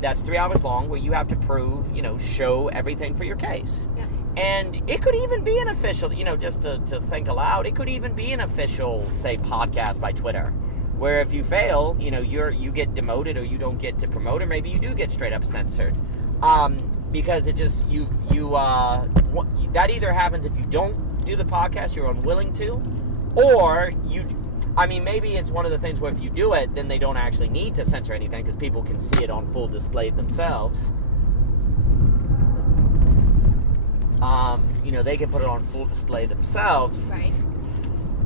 that's 3 hours long where you have to prove, you know, show everything for your case. Yeah. And it could even be an official, you know, just to think aloud, it could even be an official, say, podcast by Twitter, where if you fail, you know, you get demoted or you don't get to promote, or maybe you do get straight up censored. Because it just, that either happens if you don't do the podcast, you're unwilling to, or maybe it's one of the things where if you do it, then they don't actually need to censor anything because people can see it on full display themselves. You know, they can put it on full display themselves. Right.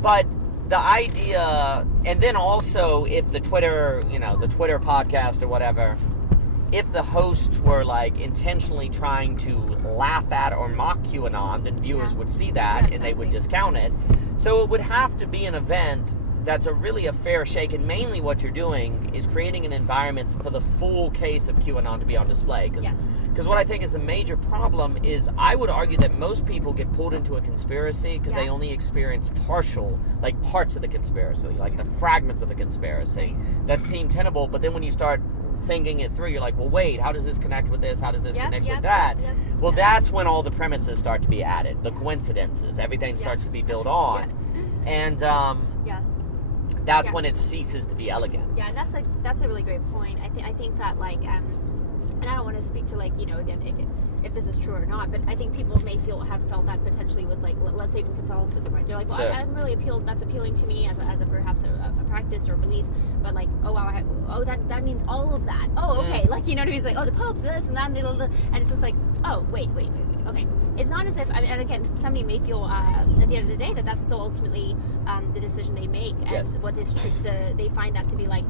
But the idea, and then also if the Twitter podcast or whatever, if the hosts were like intentionally trying to laugh at or mock QAnon, then viewers would see that and they would discount it. So it would have to be an event that's really a fair shake, and mainly what you're doing is creating an environment for the full case of QAnon to be on display. Because what I think is the major problem is, I would argue that most people get pulled into a conspiracy because they only experience parts of the conspiracy, like the fragments of the conspiracy that seem tenable, but then when you start thinking it through, you're like, well, wait, how does this connect with this? How does this connect with that? Yep. Well, that's when all the premises start to be added, the coincidences, everything starts to be built on. And that's when it ceases to be elegant. Yeah, and that's a really great point. I think that, like, and I don't want to speak to, like, you know, again, if this is true or not, but I think people may have felt that potentially with, like, let's say even Catholicism, right? They're like, well, sure. I'm really that's appealing to me as a perhaps a practice or belief, but, like, oh wow, that means all of that. Oh, okay, like, you know what I mean? It's like, oh, the Pope's this and that, and it's just like, oh, wait, okay. It's not as if, and again, somebody may feel at the end of the day that's still ultimately the decision they make, and what is true, they find that to be, like,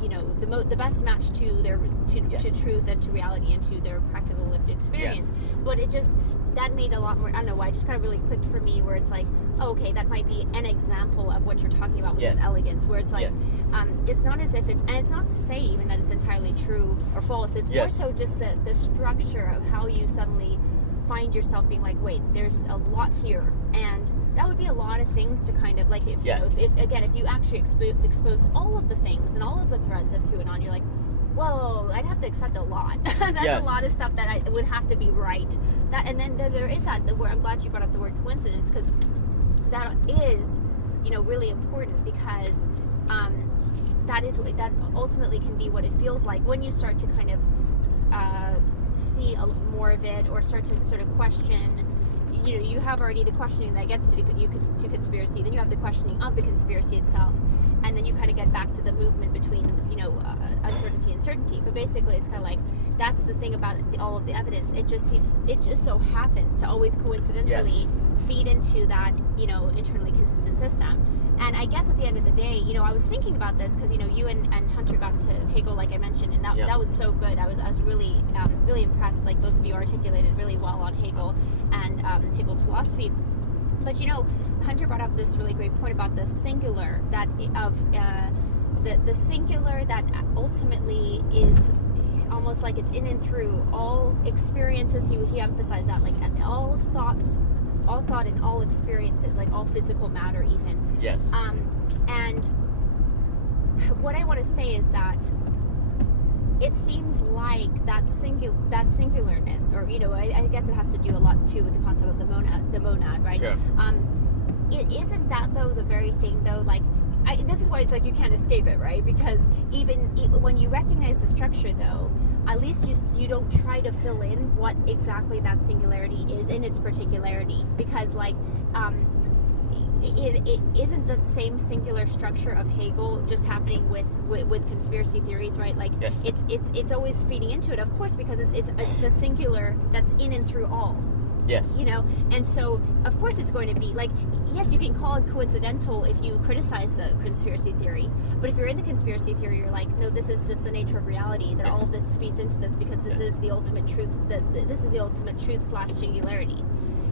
you know, the best match to their to truth and to reality and to their practical lived experience. But it just, that made a lot more, I don't know why, it just kind of really clicked for me, where it's like, oh, okay, that might be an example of what you're talking about with this elegance, where it's like, it's not as if and it's not to say even that it's entirely true or false, it's more so just the structure of how you suddenly find yourself being like, wait, there's a lot here, and that would be a lot of things to kind of, like, if you know, if you actually exposed all of the things and all of the threads of QAnon, you're like, whoa, I'd have to accept a lot. That's a lot of stuff that I would have to be right. That, and then there is that word. I'm glad you brought up the word coincidence, because that is, you know, really important, because that ultimately can be what it feels like when you start to kind of see more of it, or start to sort of question. You know, you have already the questioning that gets to conspiracy, then you have the questioning of the conspiracy itself, and then you kind of get back to the movement between, you know, uncertainty and certainty. But basically, it's kind of like, that's the thing about all of the evidence. It just so happens to always coincidentally feed into that, you know, internally consistent system. And I guess at the end of the day, you know, I was thinking about this because, you know, you and Hunter got to Hegel, like I mentioned, and that was so good. I was really really impressed. Like, both of you articulated really well on Hegel and Hegel's philosophy. But, you know, Hunter brought up this really great point about the singular, that the singular that ultimately is almost like it's in and through all experiences. He emphasized that, like, all thought and all experiences, like all physical matter even. Yes. And what I want to say is that it seems like that singularness, or, you know, I guess it has to do a lot too with the concept of the monad, right? Sure. It isn't that, though, the very thing, though, like, this is why it's like you can't escape it, right? Because even when you recognize the structure, though, at least you don't try to fill in what exactly that singularity is in its particularity, because, like, it isn't the same singular structure of Hegel just happening with conspiracy theories, right? Like, it's always feeding into it, of course, because it's the singular that's in and through all. Yes. You know, and so of course it's going to be like, yes, you can call it coincidental if you criticize the conspiracy theory, but if you're in the conspiracy theory, you're like, no, this is just the nature of reality, that all of this feeds into this, because this is the ultimate truth, this is the ultimate truth / singularity.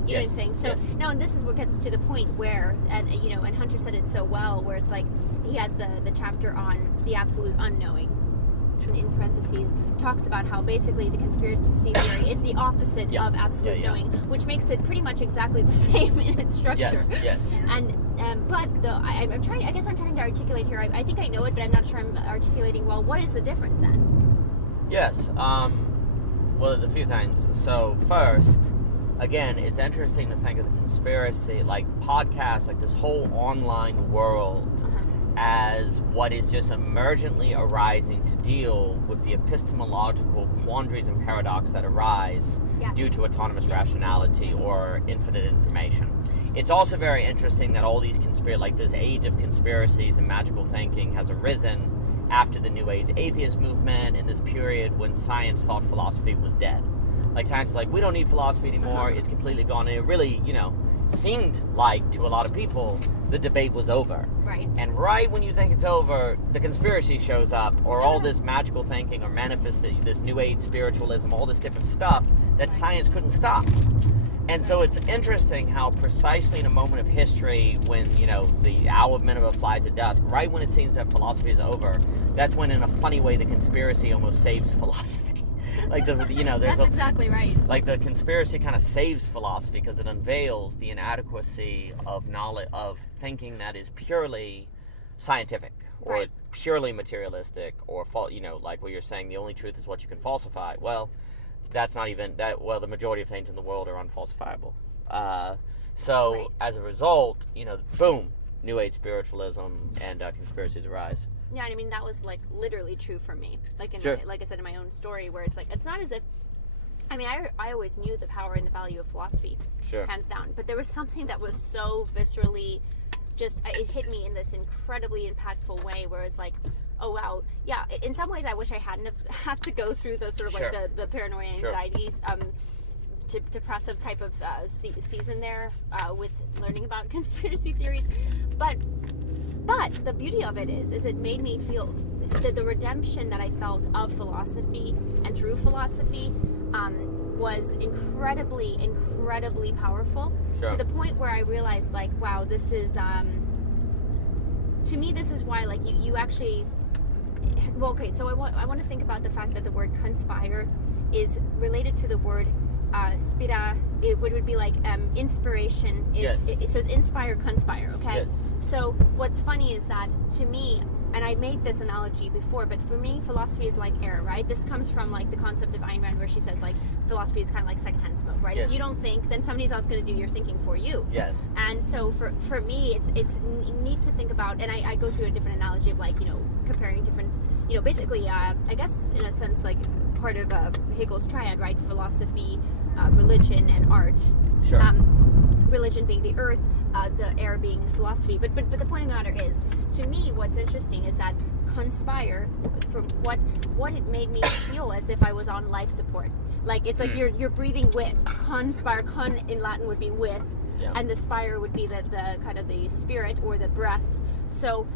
You know what I'm saying? So now, and this is what gets to the point where, and, you know, and Hunter said it so well, where it's like, he has the chapter on the absolute unknowing, in parentheses, talks about how basically the conspiracy theory is the opposite of absolute knowing, which makes it pretty much exactly the same in its structure. Yes. And but I'm trying to articulate here. I think I know it, but I'm not sure I'm articulating well. What is the difference then? Yes. Well, there's a few things. So first, again, it's interesting to think of the conspiracy, like podcasts, like this whole online world, as what is just emergently arising to deal with the epistemological quandaries and paradox that arise due to autonomous rationality or infinite information. It's also very interesting that all these like this age of conspiracies and magical thinking has arisen after the New Age atheist movement, in this period when science thought philosophy was dead. Like, science is like, we don't need philosophy anymore, it's completely gone, and it really, you know, seemed like, to a lot of people, the debate was over. Right. And right when you think it's over, the conspiracy shows up, or all this magical thinking, or manifesting, this New Age spiritualism, all this different stuff that science couldn't stop. And so it's interesting how precisely in a moment of history, when, you know, the hour of Nineveh flies at dusk, right when it seems that philosophy is over, that's when, in a funny way, the conspiracy almost saves philosophy. Like, there's that's exactly right. Like, the conspiracy kind of saves philosophy because it unveils the inadequacy of knowledge, of thinking that is purely scientific or purely materialistic, or like what you're saying, the only truth is what you can falsify. Well, that's not even that. Well, the majority of things in the world are unfalsifiable. As a result, boom, New Age spiritualism and conspiracies arise. Yeah, I mean that was like literally true for me. Like like I said in my own story, where it's like it's not as if. I mean, I always knew the power and the value of philosophy, hands down. But there was something that was so viscerally, it hit me in this incredibly impactful way where it's like, oh wow, yeah. In some ways, I wish I hadn't have had to go through the sort of like the paranoia, anxieties, depressive type of season there with learning about conspiracy theories. But the beauty of it is it made me feel the redemption that I felt of philosophy and through philosophy. Was incredibly powerful to the point where I realized like, wow, this is to me this is why like you actually so I want to think about the fact that the word conspire is related to the word spira, it would be like inspiration is so it's inspire, conspire, okay? Yes. So what's funny is that to me, and I made this analogy before, but for me, philosophy is like air, right? This comes from like the concept of Ayn Rand, where she says like philosophy is kind of like secondhand smoke, right? Yes. If you don't think, then somebody else is going to do your thinking for you. Yes. And so for me, it's neat to think about, and I go through a different analogy of like comparing different, basically I guess in a sense like part of Hegel's triad, right? Philosophy, religion, and art. Sure. Religion being the earth, the air being philosophy. But the point of the matter is, to me, what's interesting is that conspire, for what it made me feel as if I was on life support. Like it's like you're breathing with. Conspire, con in Latin would be with, and the spire would be the kind of the spirit or the breath. So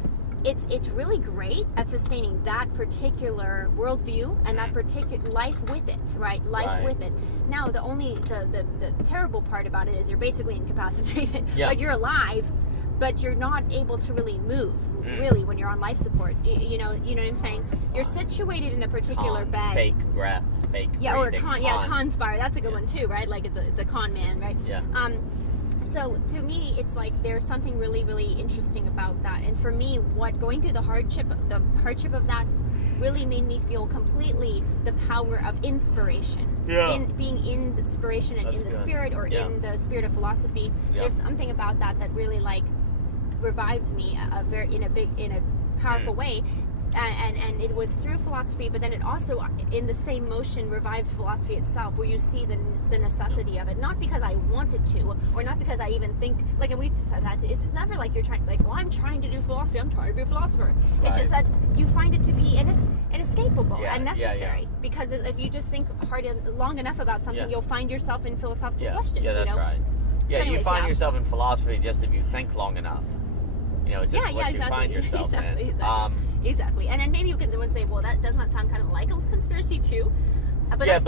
it's really great at sustaining that particular worldview and that particular life with it, right? Life with it. Now, the terrible part about it is you're basically incapacitated, but you're alive, but you're not able to really move, really, when you're on life support. You know what I'm saying? You're situated in a particular bed. Fake breath, fake breathing. Conspire. That's a good one too, right? Like it's a con man, right? Yeah. So to me, it's like there's something really, really interesting about that. And for me, going through the hardship of that really made me feel completely the power of inspiration. Yeah. In being in the inspiration and in the spirit or in the spirit of philosophy. Yeah. There's something about that really like revived me in a powerful way. And it was through philosophy, but then it also, in the same motion, revives philosophy itself, where you see the necessity of it. Not because I wanted to, or not because I even think, like, and we said that, it's never like you're trying, like, well, I'm trying to do philosophy, I'm trying to be a philosopher. Right. It's just that you find it to be inescapable and necessary. Because if you just think long enough about something, you'll find yourself in philosophical questions. Yeah, that's right. Yeah, so anyways, you find yourself in philosophy just if you think long enough. It's just what you find yourself in. Exactly. And then maybe you can say, well, that does not sound kind of like a conspiracy too. But that's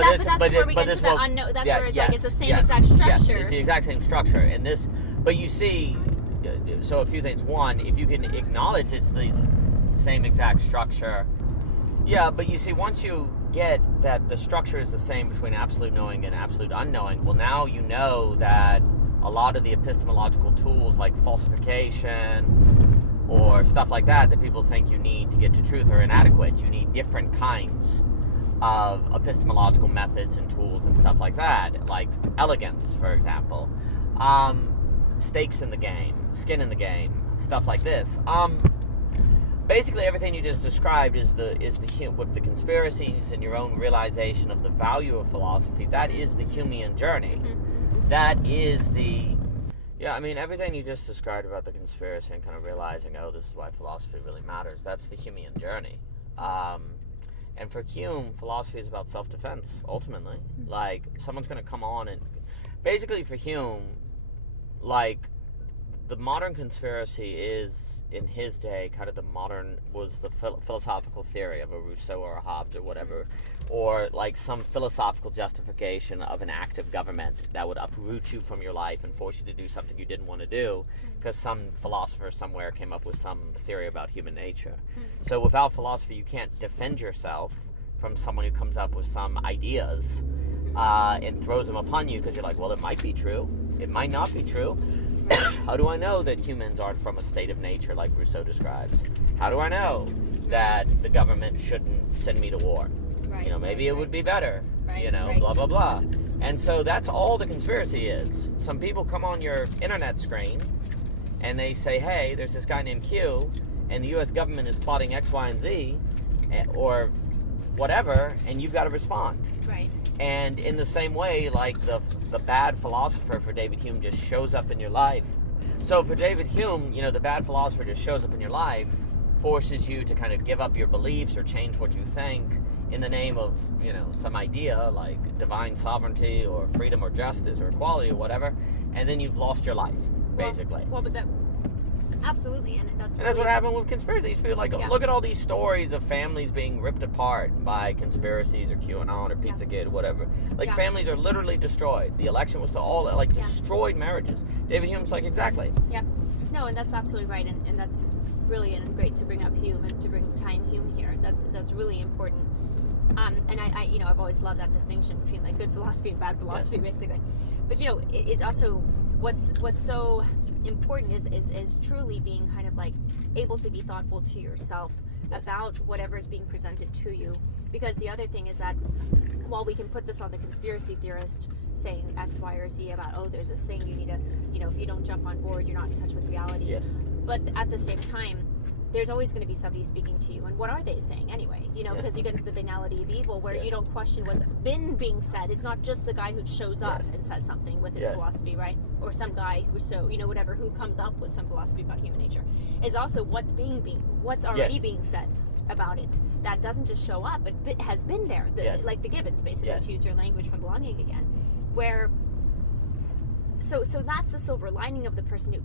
where we get into the unknown. That's where it's like it's the same exact structure. Yes, it's the exact same structure. And this, but you see, so a few things. One, if you can acknowledge it's the same exact structure. Yeah, but you see, once you get that the structure is the same between absolute knowing and absolute unknowing, well, now you know that a lot of the epistemological tools like falsification or stuff like that people think you need to get to truth are inadequate. You need different kinds of epistemological methods and tools and stuff like that, like elegance, for example, stakes in the game, skin in the game, stuff like this. Basically, everything you just described is with the conspiracies and your own realization of the value of philosophy. That is the Humean journey. That is everything you just described about the conspiracy and kind of realizing, oh, this is why philosophy really matters. That's the Humean journey. And for Hume, philosophy is about self-defense, ultimately. Like, someone's going to come on and... Basically, for Hume, like, the modern conspiracy is, in his day, kind of was the philosophical theory of a Rousseau or a Hobbes or whatever, or like some philosophical justification of an act of government that would uproot you from your life and force you to do something you didn't want to do because some philosopher somewhere came up with some theory about human nature. So without philosophy, you can't defend yourself from someone who comes up with some ideas and throws them upon you because you're like, well, it might be true, it might not be true. How do I know that humans aren't from a state of nature like Rousseau describes? How do I know that the government shouldn't send me to war? Right. You know, maybe it would be better. Right. You know, blah, blah, blah. And so that's all the conspiracy is. Some people come on your internet screen and they say, hey, there's this guy named Q, and the U.S. government is plotting X, Y, and Z, or whatever, and you've got to respond. Right. And in the same way, like the bad philosopher for David Hume just shows up in your life. So for David Hume, you know, the bad philosopher just shows up in your life, forces you to kind of give up your beliefs or change what you think in the name of, you know, some idea like divine sovereignty or freedom or justice or equality or whatever, and then you've lost your life, basically. Well, but that... Absolutely, and that's what happened with conspiracies. People like, look at all these stories of families being ripped apart by conspiracies or QAnon or Pizzagate or whatever. Like, families are literally destroyed. The election was to all, like, destroyed marriages. David Hume's like, exactly. Yeah. No, and that's absolutely right, and that's brilliant and great to bring up Hume and to tie in Hume here. That's really important. And I you know, I've always loved that distinction between, like, good philosophy and bad philosophy, basically. But, you know, it's also, what's so important is truly being kind of like able to be thoughtful to yourself about whatever is being presented to you, because the other thing is that while we can put this on the conspiracy theorist saying X, Y, or Z about, oh, there's this thing you need to, you know, if you don't jump on board, you're not in touch with reality, but at the same time there's always going to be somebody speaking to you, and what are they saying anyway? You know, because you get into the banality of evil where you don't question what's been being said. It's not just the guy who shows up and says something with his philosophy, right? Or some guy who's whatever, who comes up with some philosophy about human nature. Is also what's already being said about it. That doesn't just show up, it has been there. Like the Gibbons, basically, to use your language from Belonging Again, where. So that's the silver lining of the person who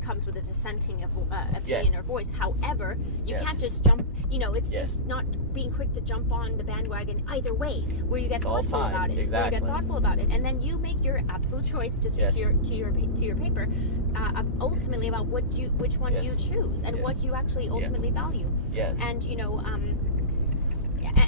comes with a dissenting opinion or voice. However, you can't just jump, you know, it's just not being quick to jump on the bandwagon either way, where you get thoughtful about it. Where you get thoughtful about it. And then you make your absolute choice to speak to your paper, ultimately about which one you choose and what you actually ultimately value. And, you know,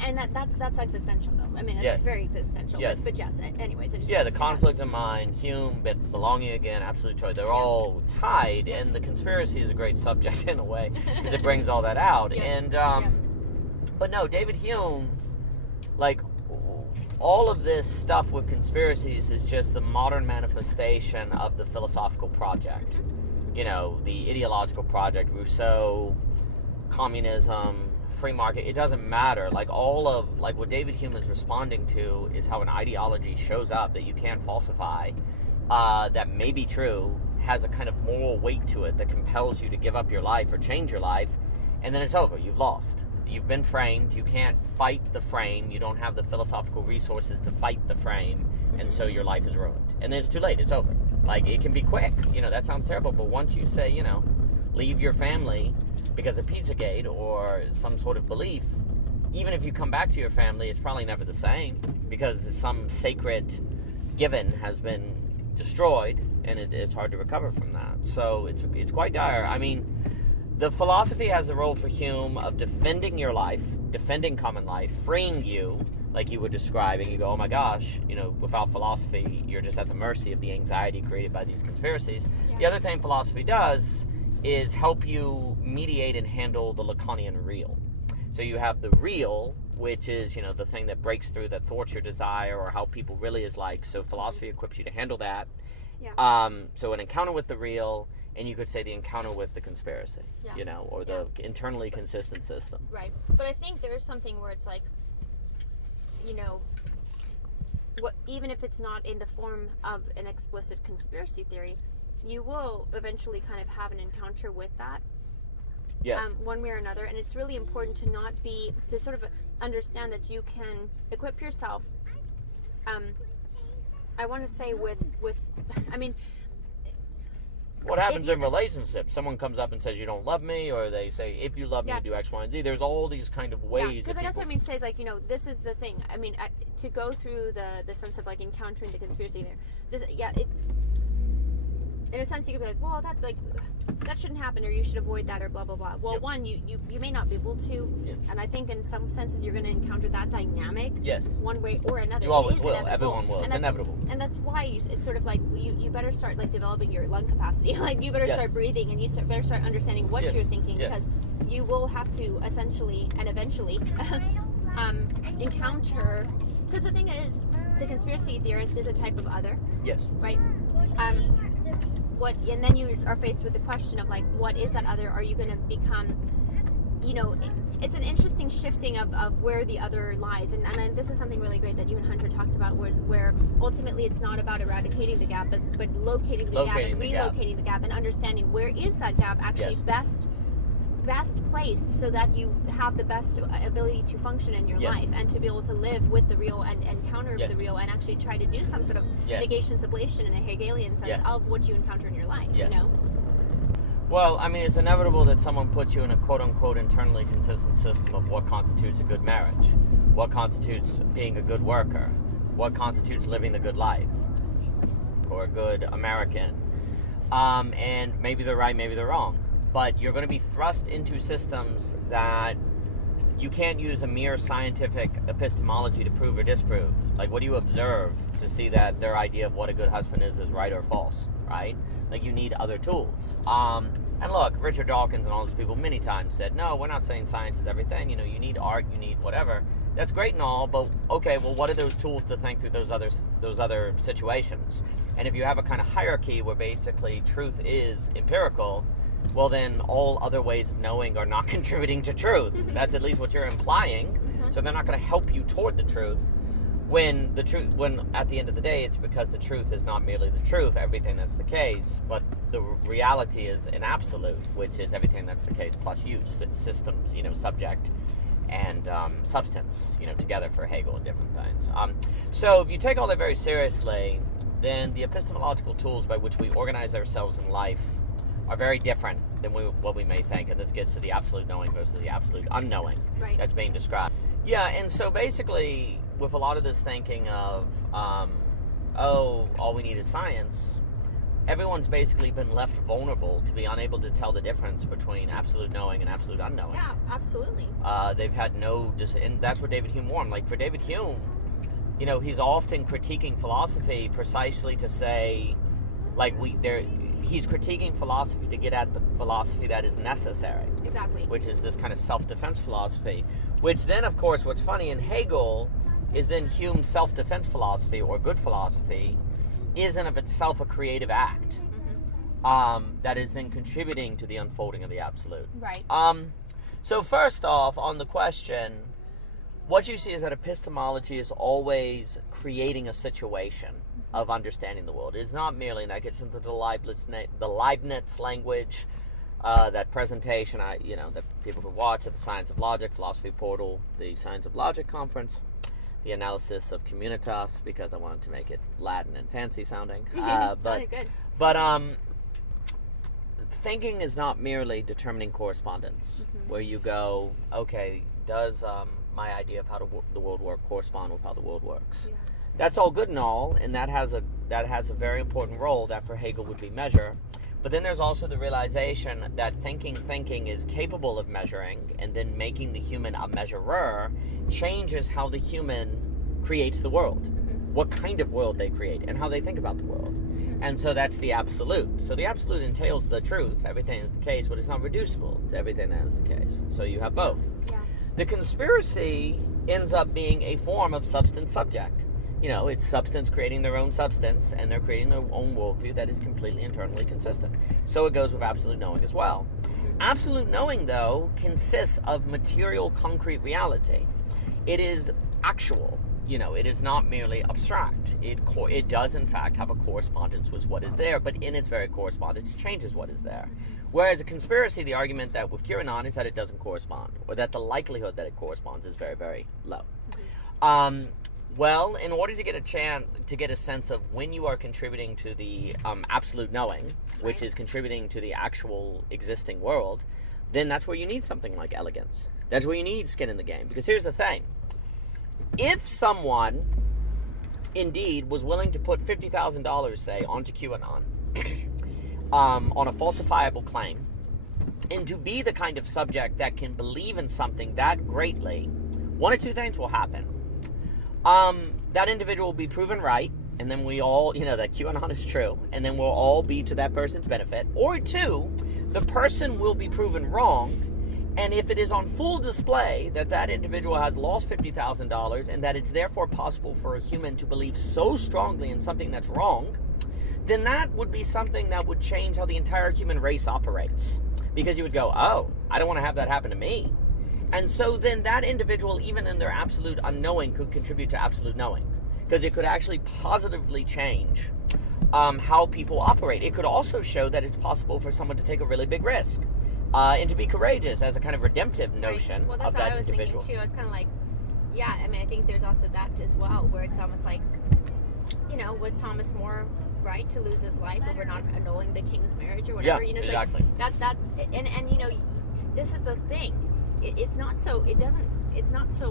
and that's existential, though. I mean, it's very existential. But yes, anyways. The conflict of mind, Hume, Belonging Again, absolute choice. They're all tied, and the conspiracy is a great subject in a way, because it brings all that out. And, but no, David Hume, like, all of this stuff with conspiracies is just the modern manifestation of the philosophical project. You know, the ideological project, Rousseau, communism, free market, it doesn't matter. Like, all of, like, what David Hume is responding to is how an ideology shows up that you can't falsify, that may be true, has a kind of moral weight to it that compels you to give up your life or change your life, and then it's over. You've lost. You've been framed. You can't fight the frame. You don't have the philosophical resources to fight the frame, and so your life is ruined. And then it's too late. It's over. Like, it can be quick. You know, that sounds terrible, but once you say, you know, leave your family because of Pizzagate or some sort of belief, even if you come back to your family, it's probably never the same, because some sacred given has been destroyed, and it's hard to recover from that. So it's quite dire. I mean, the philosophy has the role for Hume of defending your life, defending common life, freeing you, like you were describing. You go, oh my gosh, you know, without philosophy, you're just at the mercy of the anxiety created by these conspiracies. The other thing philosophy does is help you mediate and handle the Lacanian real. So you have the real, which is, you know, the thing that breaks through, that thwarts your desire or how people really is like. So philosophy equips you to handle that. So an encounter with the real, and you could say the encounter with the conspiracy, you know, or the internally consistent system. Right. But I think there's something where it's like, you know, even if it's not in the form of an explicit conspiracy theory, you will eventually kind of have an encounter with that, one way or another. And it's really important to sort of understand that you can equip yourself. I want to say I mean, what happens in relationships? Someone comes up and says, you don't love me, or they say, if you love me, do X, Y, and Z. There's all these kind of ways. Yeah, because that's what I mean to say is, like, you know, this is the thing. I mean, to go through the sense of, like, encountering the conspiracy there. in a sense, you could be like, well, that shouldn't happen, or you should avoid that, or blah blah blah. Well, one, you may not be able to, and I think in some senses you're going to encounter that dynamic. Yes. One way or another. You always will. Inevitable. Everyone will. It's inevitable. And that's why it's sort of like you better start like developing your lung capacity. Like you better start breathing, and better start understanding what you're thinking, because you will have to essentially and eventually encounter. Because the thing is, the conspiracy theorist is a type of other. Yes. Right. And then you are faced with the question of like, what is that other? Are you going to become, it's an interesting shifting of where the other lies, and this is something really great that you and Hunter talked about, where ultimately it's not about eradicating the gap, but locating the gap and relocating the gap and understanding where is that gap actually best placed, so that you have the best ability to function in your life and to be able to live with the real and counter the real, and actually try to do some sort of negation sublation in a Hegelian sense of what you encounter in your life. Well, I mean, it's inevitable that someone puts you in a quote-unquote internally consistent system of what constitutes a good marriage, what constitutes being a good worker, what constitutes living the good life, or a good American. And maybe they're right, maybe they're wrong. But you're going to be thrust into systems that you can't use a mere scientific epistemology to prove or disprove. Like, what do you observe to see that their idea of what a good husband is right or false, right? Like, you need other tools. And look, Richard Dawkins and all those people many times said, no, we're not saying science is everything. You need art, you need whatever. That's great and all, but okay, well, what are those tools to think through those other situations? And if you have a kind of hierarchy where basically truth is empirical, well, then all other ways of knowing are not contributing to truth. That's at least what you're implying. So they're not going to help you toward the truth. When at the end of the day, it's because the truth is not merely the truth, everything that's the case, but the reality is an absolute, which is everything that's the case plus use, systems, subject and substance, together for Hegel and different things. So if you take all that very seriously, then the epistemological tools by which we organize ourselves in life are very different than what we may think, and this gets to the absolute knowing versus the absolute unknowing that's being described. Yeah, and so basically, with a lot of this thinking of, all we need is science, everyone's basically been left vulnerable to be unable to tell the difference between absolute knowing and absolute unknowing. Yeah, absolutely. They've had and that's where David Hume warned. Like, for David Hume, he's often critiquing philosophy precisely to say, like, he's critiquing philosophy to get at the philosophy that is necessary. Exactly. Which is this kind of self-defense philosophy. Which then, of course, what's funny in Hegel is then Hume's self-defense philosophy, or good philosophy, is in of itself a creative act. That is then contributing to the unfolding of the absolute. Right. So first off, on the question, what you see is that epistemology is always creating a situation of understanding the world. It is not merely, and that gets into the Leibniz language, that presentation that people could watch at the Science of Logic, Philosophy Portal, the Science of Logic conference, the analysis of communitas, because I wanted to make it Latin and fancy sounding. Sounded good. But thinking is not merely determining correspondence, where you go, okay, does my idea of how the world works correspond with how the world works? Yeah. That's all good and all, and that has a very important role that for Hegel would be measure. But then there's also the realization that thinking is capable of measuring, and then making the human a measurer changes how the human creates the world, what kind of world they create, and how they think about the world. And so that's the absolute. So the absolute entails the truth, everything is the case, but it's not reducible to everything that is the case. So you have both. Yeah. The conspiracy ends up being a form of substance-subject. It's substance creating their own substance, and they're creating their own worldview that is completely internally consistent. So it goes with absolute knowing as well. Absolute knowing, though, consists of material, concrete reality. It is actual. It is not merely abstract. It does, in fact, have a correspondence with what is there, but in its very correspondence changes what is there. Whereas a conspiracy, the argument that with QAnon is that it doesn't correspond, or that the likelihood that it corresponds is very, very low. Well, in order to get a sense of when you are contributing to the absolute knowing, which is contributing to the actual existing world, then that's where you need something like elegance. That's where you need skin in the game. Because here's the thing. If someone, indeed, was willing to put $50,000, say, onto QAnon, on a falsifiable claim, and to be the kind of subject that can believe in something that greatly, one of two things will happen. That individual will be proven right, and then we all, that QAnon is true, and then we'll all be to that person's benefit. Or two, the person will be proven wrong, and if it is on full display that that individual has lost $50,000 and that it's therefore possible for a human to believe so strongly in something that's wrong, then that would be something that would change how the entire human race operates. Because you would go, oh, I don't want to have that happen to me. And so then that individual, even in their absolute unknowing, could contribute to absolute knowing. Because it could actually positively change how people operate. It could also show that it's possible for someone to take a really big risk and to be courageous as a kind of redemptive notion Well, that's of that what I was individual. thinking too. I was kind of like, yeah, I mean, I think there's also that as well, where it's almost like, was Thomas More right to lose his life over not annulling the king's marriage or whatever? Yeah, it's exactly. Like, that's this is the thing. It's not so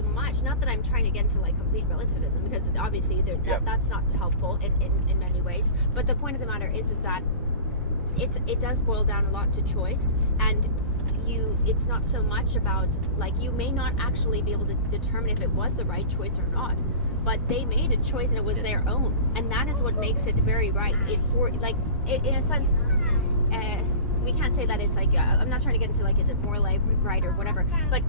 much, not that I'm trying to get into like complete relativism, because obviously that's not helpful in many ways, but the point of the matter is that it does boil down a lot to choice, and it's not so much about, like, you may not actually be able to determine if it was the right choice or not, but they made a choice and it was their own, and that is what makes it very right. In a sense, we can't say that it's like, I'm not trying to get into like, is it more like right or whatever, but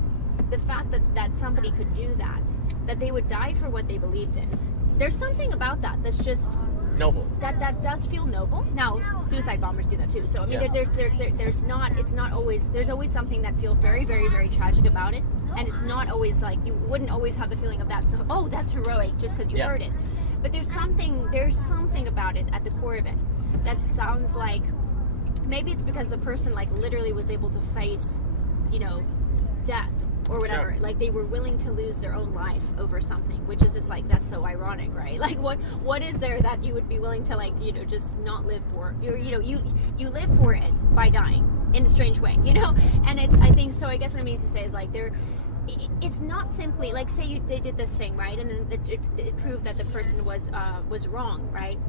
the fact that somebody could do that they would die for what they believed in, there's something about that that's just noble. That does feel noble. Now, suicide bombers do that too. So I mean, there's always something that feels very, very, very tragic about it, and it's not always like, you wouldn't always have the feeling of that. So, oh, that's heroic just because you heard it. But there's something about it at the core of it that sounds like, maybe it's because the person like literally was able to face, death or whatever. Sure. Like, they were willing to lose their own life over something, which is just like, that's so ironic, right? Like, what is there that you would be willing to, like, just not live for? You live for it by dying in a strange way, And I think so. I guess what I mean to say is like, it's not simply like, say they did this thing, right, and then it proved that the person was wrong, right?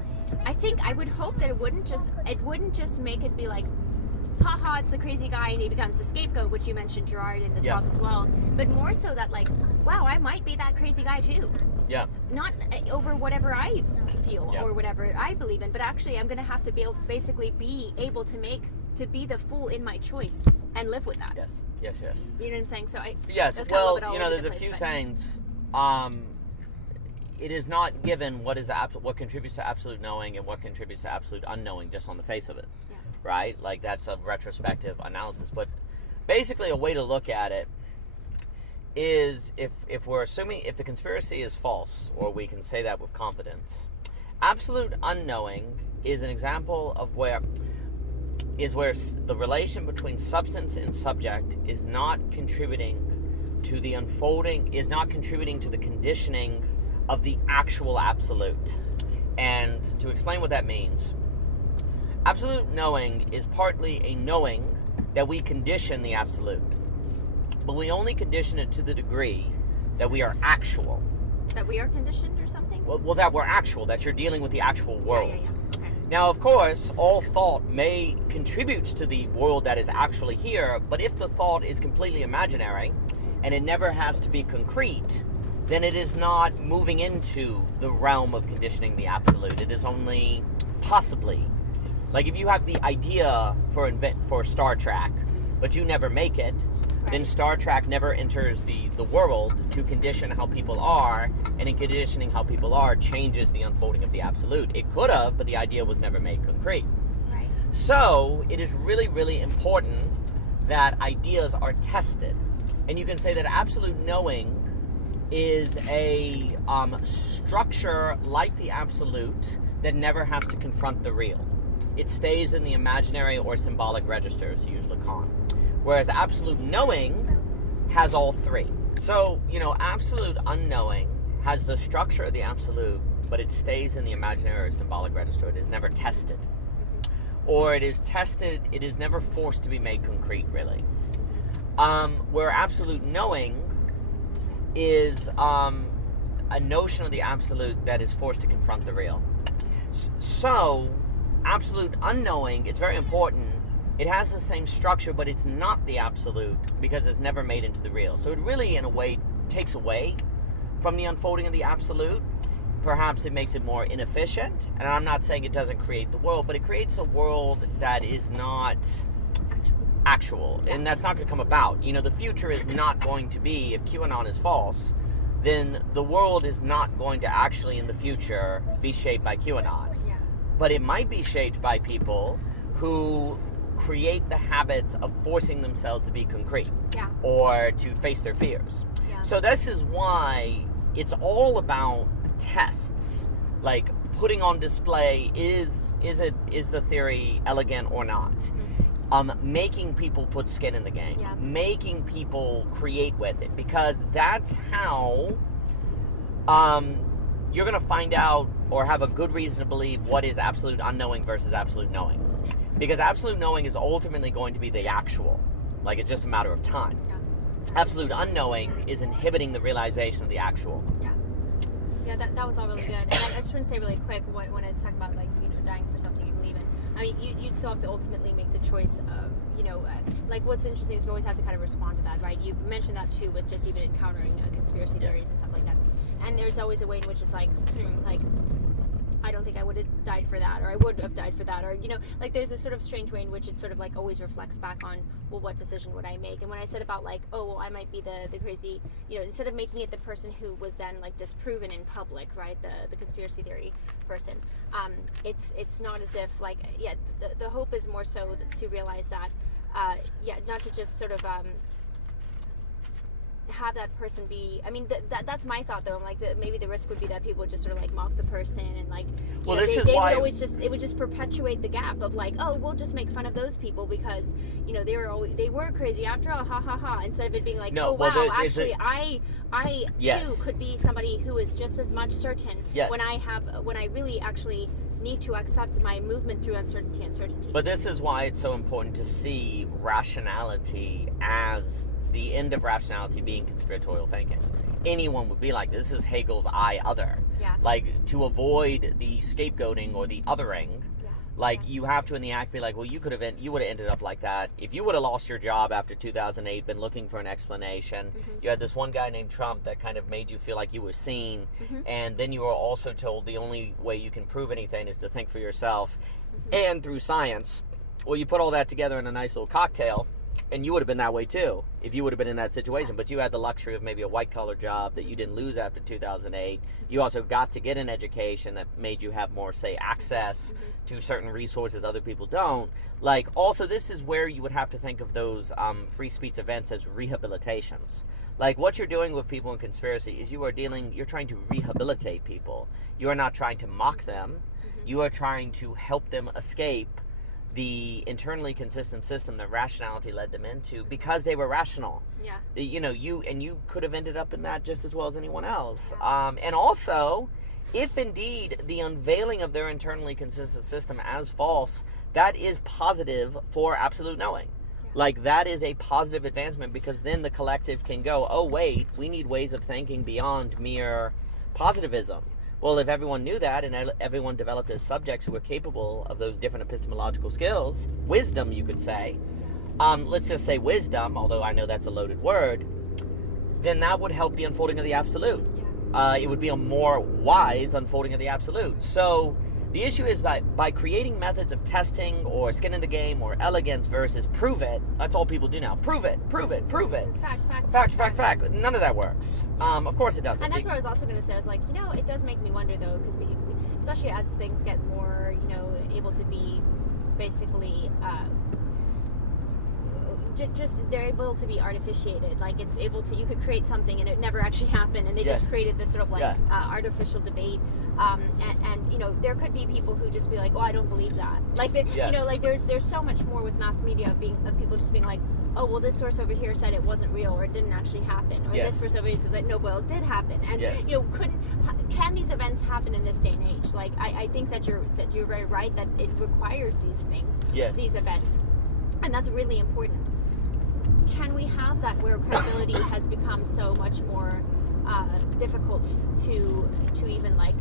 I would hope that it wouldn't just make it be like, haha, it's the crazy guy and he becomes the scapegoat, which you mentioned, Gerard, in the talk as well, but more so that, like, wow, I might be that crazy guy too. Yeah. Not over whatever I feel or whatever I believe in, but actually I'm going to have to be able to be the fool in my choice and live with that. Yes. You know what I'm saying? So well, there's a few things. It is not given what contributes to absolute knowing and what contributes to absolute unknowing just on the face of it. Yeah. Right? Like, that's a retrospective analysis. But basically a way to look at it is, if we're assuming if the conspiracy is false, or we can say that with confidence, absolute unknowing is an example of where the relation between substance and subject is not contributing to the unfolding, is not contributing to the conditioning of the actual absolute. And to explain what that means, absolute knowing is partly a knowing that we condition the absolute, but we only condition it to the degree that we are actual. That we are conditioned or something? Well, that we're actual, that you're dealing with the actual world. Yeah. Okay. Now, of course, all thought may contribute to the world that is actually here, but if the thought is completely imaginary and it never has to be concrete, then it is not moving into the realm of conditioning the absolute. It is only possibly. Like, if you have the idea for Star Trek, but you never make it, then Star Trek never enters the world to condition how people are, and in conditioning how people are changes the unfolding of the absolute. It could have, but the idea was never made concrete. Right. So it is really, really important that ideas are tested. And you can say that absolute knowing is a structure like the absolute that never has to confront the real. It stays in the imaginary or symbolic registers, to use Lacan. Whereas absolute knowing has all three. So, absolute unknowing has the structure of the absolute, but it stays in the imaginary or symbolic register. It is never tested. Or it is tested, it is never forced to be made concrete, really. Where absolute knowing is a notion of the absolute that is forced to confront the real. So, absolute unknowing, it's very important. It has the same structure, but it's not the absolute because it's never made into the real. So it really, in a way, takes away from the unfolding of the absolute. Perhaps it makes it more inefficient. And I'm not saying it doesn't create the world, but it creates a world that is not actual. And that's not going to come about. You know, the future is not going to be, if QAnon is false, then the world is not going to actually, in the future, be shaped by QAnon. Yeah. But it might be shaped by people who create the habits of forcing themselves to be concrete or to face their fears. Yeah. So this is why it's all about tests, like putting on display is the theory elegant or not. Making people put skin in the game, making people create with it, because that's how you're going to find out or have a good reason to believe what is absolute unknowing versus absolute knowing. Because absolute knowing is ultimately going to be the actual. Like, it's just a matter of time. Yeah. Absolute unknowing is inhibiting the realization of the actual. Yeah. Yeah, that was all really good. And I just want to say really quick, when I was talking about, like, you know, dying for something you believe in, I mean, you'd still have to ultimately make the choice of, you know, like, what's interesting is you always have to kind of respond to that, right? You mentioned that, too, with just even encountering conspiracy theories and stuff like that. And there's always a way in which it's like, I don't think I would have died for that, or I would have died for that, or, you know, like, there's this sort of strange way in which it sort of, like, always reflects back on, well, what decision would I make? And when I said about, like, oh, well, I might be the crazy, you know, instead of making it the person who was then, like, disproven in public, right, the conspiracy theory person, it's not as if, like, the hope is more so to realize that, not to just sort of, have that person be, I mean, that's my thought, though. I'm like, maybe the risk would be that people would just sort of, like, mock the person, and, like, well, know, this they is why would always just, it would just perpetuate the gap of, like, oh, we'll just make fun of those people because, you know, they were crazy after all, ha ha ha, instead of it being like, no, oh, well, wow, actually, I too could be somebody who is just as much certain when I really actually need to accept my movement through uncertainty. But this is why it's so important to see rationality as the end of rationality being conspiratorial thinking. Anyone would be like, this is Hegel's I other. Yeah. Like, to avoid the scapegoating or the othering, like, you have to in the act be like, well, you would have ended up like that. If you would have lost your job after 2008, been looking for an explanation, you had this one guy named Trump that kind of made you feel like you were seen, and then you were also told the only way you can prove anything is to think for yourself, and through science. Well, you put all that together in a nice little cocktail, and you would have been that way too if you would have been in that situation. But you had the luxury of maybe a white-collar job that you didn't lose after 2008. You also got to get an education that made you have more, say, access to certain resources other people don't. Like, also, this is where you would have to think of those free speech events as rehabilitations. Like, what you're doing with people in conspiracy is you're trying to rehabilitate people. You are not trying to mock them. You are trying to help them escape the internally consistent system that rationality led them into because they were rational. Yeah. You know, you could have ended up in that just as well as anyone else. And also, if indeed the unveiling of their internally consistent system as false, that is positive for absolute knowing. Yeah. Like, that is a positive advancement because then the collective can go, oh, wait, we need ways of thinking beyond mere positivism. Well, if everyone knew that and everyone developed as subjects who were capable of those different epistemological skills, wisdom, you could say, let's just say wisdom, although I know that's a loaded word, then that would help the unfolding of the absolute. It would be a more wise unfolding of the absolute. So the issue is by creating methods of testing or skin in the game or elegance versus prove it, that's all people do now. Prove it. Fact. None of that works. Of course it doesn't. And that's what I was also going to say. I was like, you know, it does make me wonder, though, because especially as things get more, you know, able to be basically just they're able to be artificiated. Like, it's able to, you could create something and it never actually happened, and they just created this sort of like artificial debate. And you know, there could be people who just be like, oh, I don't believe that. Like, you know, like there's so much more with mass media of people just being like, oh, well, this source over here said it wasn't real or it didn't actually happen, or this source over here says that no, well, it did happen. And you know, can these events happen in this day and age? Like, I think that you're very right that it requires these things, these events, and that's really important. Can we have that where credibility has become so much more difficult to even, like,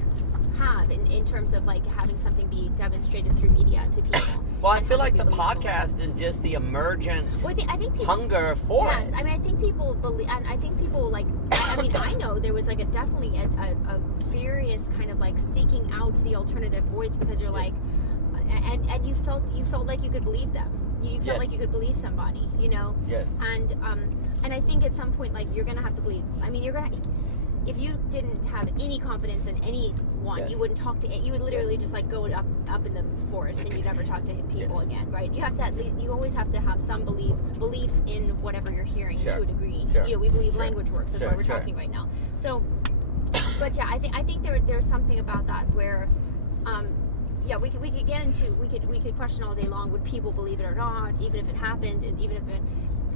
have in terms of like having something be demonstrated through media to people. Well, I feel like the podcast is just the emergent I think people, hunger for it. Yes, I mean, I think people believe, and I think people like, I mean, I know there was like definitely a furious kind of like seeking out the alternative voice, because you're like, and you felt like you could believe them. You felt like you could believe somebody, you know? Yes. And I think at some point, like, you're gonna have to believe. I mean, if you didn't have any confidence in anyone, you wouldn't talk to it. You would literally just like go up in the forest and you'd never talk to people again, right? You have to you always have to have some belief in whatever you're hearing to a degree. You know, we believe language works. That's why we're talking right now. So, but yeah, I think there's something about that where, we could get into we could question all day long, would people believe it or not, even if it happened, and even if it.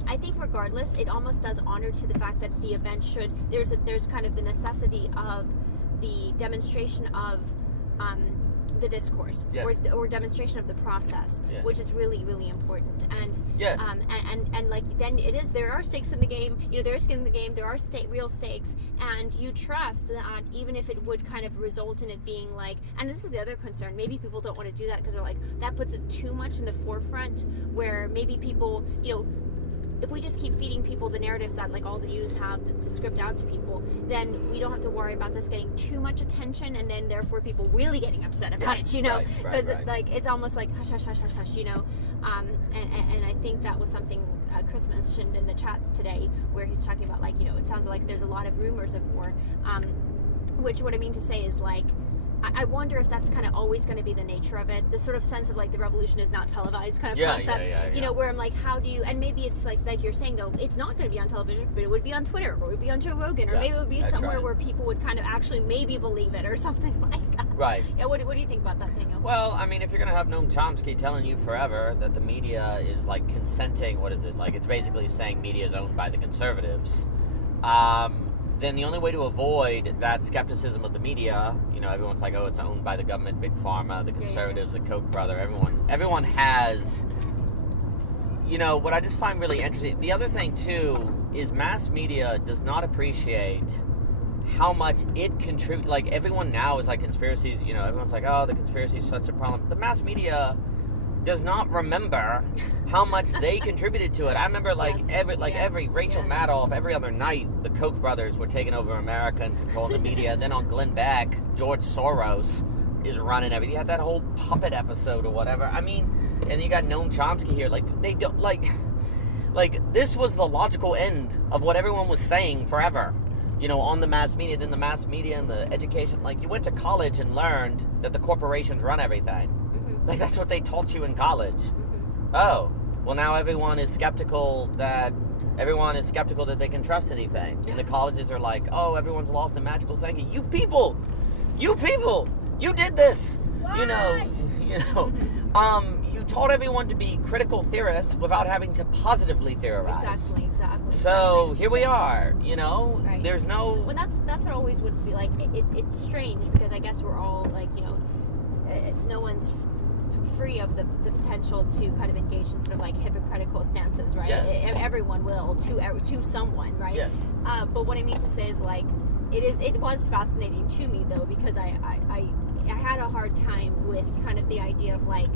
I think regardless, it almost does honor to the fact that the event there's kind of the necessity of the demonstration of the discourse or demonstration of the process, which is really, really important. And and like then there are stakes in the game. You know, there is skin in the game. There are real stakes, and you trust that even if it would kind of result in it being like, and this is the other concern. Maybe people don't want to do that because they're like, that puts it too much in the forefront, where maybe people, you know. If we just keep feeding people the narratives that like all the news have to script out to people, then we don't have to worry about this getting too much attention, and then therefore people really getting upset about it, you know, because like it's almost like hush hush hush hush hush, you know, and I think that was something Chris mentioned in the chats today, where he's talking about like, you know, it sounds like there's a lot of rumors of war, which what I mean to say is like, I wonder if that's kind of always going to be the nature of it. This sort of sense of like the revolution is not televised kind of concept. You know, where I'm like, how do you, and maybe it's like you're saying though, it's not going to be on television, but it would be on Twitter, or it would be on Joe Rogan, or maybe it would be somewhere where people would kind of actually maybe believe it or something like that. Right. Yeah, what do you think about that, Daniel? Well, I mean, if you're going to have Noam Chomsky telling you forever that the media is like consenting, what is it? Like, it's basically saying media is owned by the conservatives. Then the only way to avoid that skepticism of the media, you know, everyone's like, oh, it's owned by the government, big pharma, the conservatives, the Koch brother, everyone has, you know, what I just find really interesting. The other thing too is mass media does not appreciate how much it contributes. Like, everyone now is like, conspiracies, you know, everyone's like, oh, the conspiracy is such a problem. The mass media does not remember how much they contributed to it. I remember every Rachel Maddow, every other night, the Koch brothers were taking over America and controlling the media. And then on Glenn Beck, George Soros is running everything. You had that whole puppet episode or whatever. I mean, and then you got Noam Chomsky here. Like, they don't like this was the logical end of what everyone was saying forever. You know, on the mass media, then the mass media and the education. Like, you went to college and learned that the corporations run everything. Like, that's what they taught you in college. Oh, well, now everyone is skeptical that they can trust anything. And the colleges are like, oh, everyone's lost the magical thinking. You people, you did this. Why? You taught everyone to be critical theorists without having to positively theorize. Exactly. So here we are, you know, there's no... Well, that's what always would be like, it's strange, because I guess we're all like, you know, no one's free of the potential to kind of engage in sort of like hypocritical stances, right? Yes. Everyone will to someone, right? Yes. But what I mean to say is like, it was fascinating to me though, because I had a hard time with kind of the idea of like,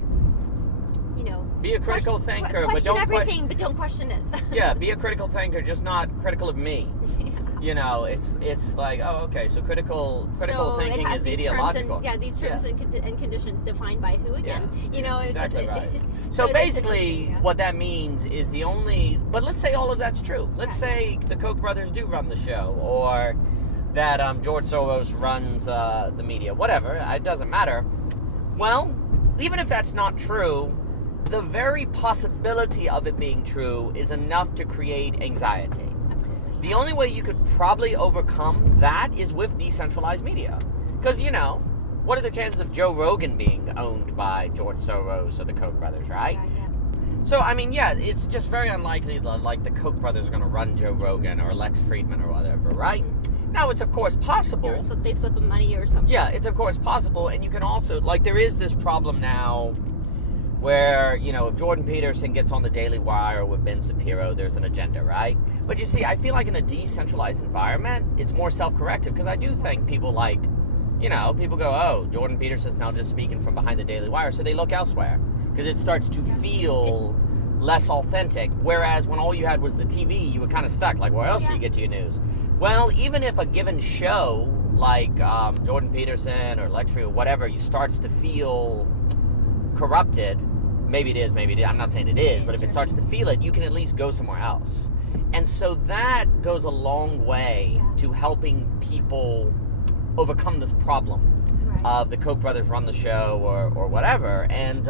you know, be a critical thinker, but don't everything, but don't question this. Yeah, be a critical thinker, just not critical of me. Yeah. You know, it's like, oh, okay, so critical thinking is ideological. These terms and conditions defined by who again? Yeah. You know, it's exactly just right. So basically, what that means is but let's say all of that's true. Let's say the Koch brothers do run the show, or that George Soros runs the media, whatever. It doesn't matter. Well, even if that's not true, the very possibility of it being true is enough to create anxiety. The only way you could probably overcome that is with decentralized media. Because, you know, what are the chances of Joe Rogan being owned by George Soros or the Koch brothers, right? Yeah. So, I mean, it's just very unlikely that, like, the Koch brothers are going to run Joe Rogan or Lex Friedman or whatever, right? Now, it's of course possible. Or they slip them money or something. Yeah, it's of course possible. And you can also, like, there is this problem now where, you know, if Jordan Peterson gets on the Daily Wire with Ben Shapiro, there's an agenda, right? But you see, I feel like in a decentralized environment, it's more self-corrective, because I do think people like people go, oh, Jordan Peterson's now just speaking from behind the Daily Wire, so they look elsewhere because it starts to feel less authentic. Whereas when all you had was the TV, you were kind of stuck. Like, where else do you get your news? Well, even if a given show like Jordan Peterson or Lex Friedman or whatever, you starts to feel corrupted, maybe it is, I'm not saying it is, but if it starts to feel it, you can at least go somewhere else. And so that goes a long way to helping people overcome this problem of the Koch brothers run the show or whatever. And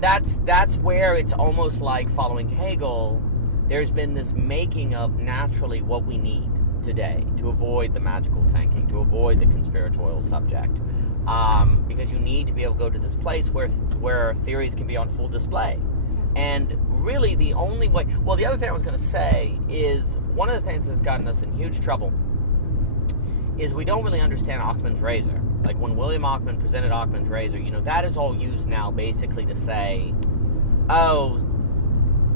that's where it's almost like following Hegel. There's been this making of naturally what we need today to avoid the magical thinking, to avoid the conspiratorial subject, because you need to be able to go to this place where theories can be on full display. And really the only way, well, the other thing I was going to say is one of the things that's gotten us in huge trouble is we don't really understand Occam's razor. Like when William Occam presented Occam's razor, that is all used now basically to say, oh,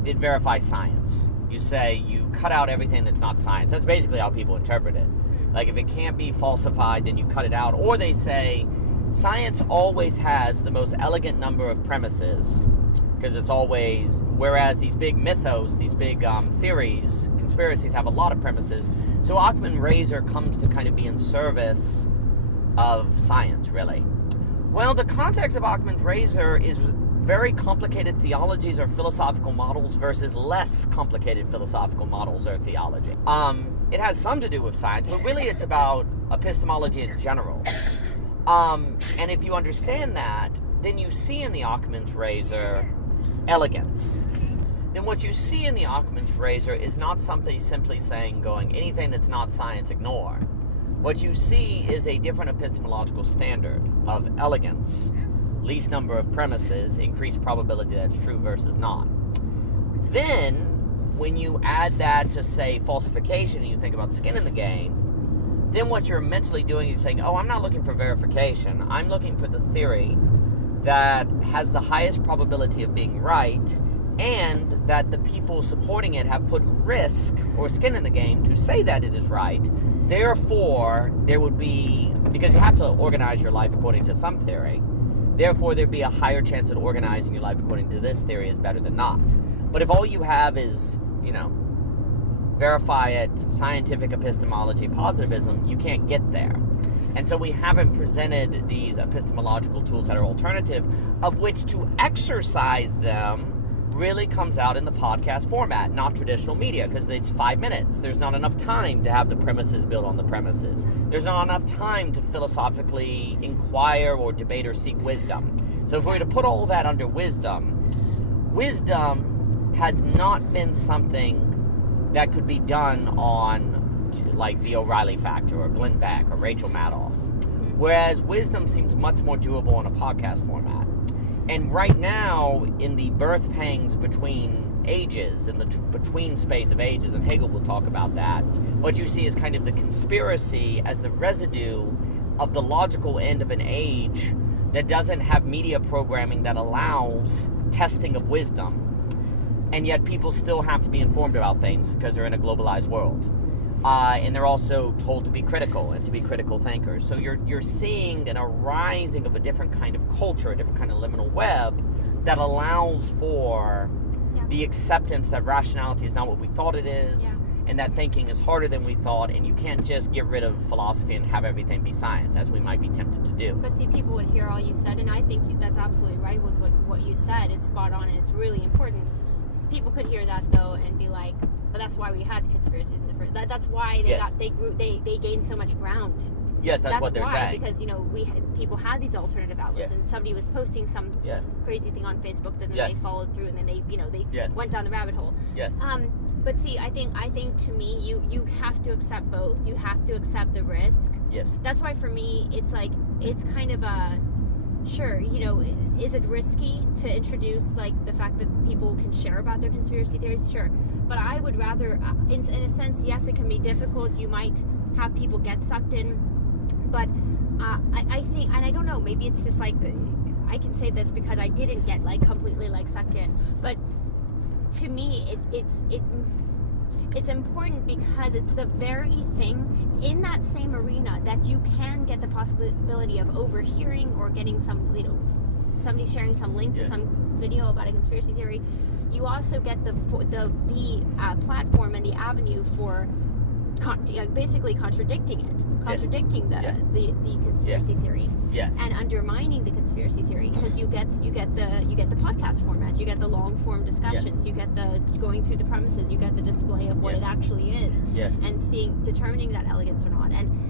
it verifies science. You say you cut out everything that's not science. That's basically how people interpret it. Like if it can't be falsified, then you cut it out. Or they say science always has the most elegant number of premises, because it's always, whereas these big mythos, these big theories, conspiracies have a lot of premises. So Occam's razor comes to kind of be in service of science, really. Well, the context of Occam's razor is very complicated theologies or philosophical models versus less complicated philosophical models or theology. It has some to do with science, but really it's about epistemology in general. And if you understand that, then you see in the Occam's razor elegance. Then what you see in the Occam's razor is not something simply saying, anything that's not science, ignore. What you see is a different epistemological standard of elegance, least number of premises, increased probability that's true versus not. Then, when you add that to, say, falsification, and you think about skin in the game, then what you're mentally doing is saying, I'm not looking for verification. I'm looking for the theory that has the highest probability of being right, and that the people supporting it have put risk or skin in the game to say that it is right. Therefore, there would be, because you have to organize your life according to some theory, therefore there'd be a higher chance that organizing your life according to this theory is better than not. But if all you have is, verify it, scientific epistemology, positivism, you can't get there. And so we haven't presented these epistemological tools that are alternative, of which to exercise them really comes out in the podcast format, not traditional media, because it's 5 minutes. There's not enough time to have the premises built on the premises. There's not enough time to philosophically inquire or debate or seek wisdom. So if we were to put all that under wisdom has not been something that could be done on like the O'Reilly Factor or Glenn Beck or Rachel Maddow. Whereas wisdom seems much more doable in a podcast format. And right now, in the birth pangs between ages, in the between space of ages, and Hegel will talk about that, what you see is kind of the conspiracy as the residue of the logical end of an age that doesn't have media programming that allows testing of wisdom. And yet people still have to be informed about things because they're in a globalized world. And they're also told to be critical and to be critical thinkers. So you're seeing a rising of a different kind of culture, a different kind of liminal web that allows for the acceptance that rationality is not what we thought it is, and that thinking is harder than we thought, and you can't just get rid of philosophy and have everything be science, as we might be tempted to do. But see, people would hear all you said, and I think that's absolutely right with what you said. It's spot on, and it's really important. People could hear that though and be like, but that's why we had conspiracies in the first. That's why they gained so much ground. Yes, that's what they're saying. Because people had these alternative outlets, and somebody was posting some crazy thing on Facebook, then they followed through, and then they went down the rabbit hole. Yes. But see, I think to me, you have to accept both. You have to accept the risk. Yes. That's why for me, it's like it's kind of a. Sure, is it risky to introduce like the fact that people can share about their conspiracy theories? Sure, but I would rather, in a sense, yes, it can be difficult. You might have people get sucked in, but I think, and I don't know, maybe it's just like I can say this because I didn't get like completely like sucked in, but to me, it's important because it's the very thing in that same arena that you can get the possibility of overhearing or getting some, somebody sharing some link to some video about a conspiracy theory. You also get the platform and the avenue for basically contradicting the conspiracy theory and undermining the conspiracy theory, because you get the podcast format, you get the long form discussions, you get the going through the premises, you get the display of what it actually is, and determining that elegance or not, and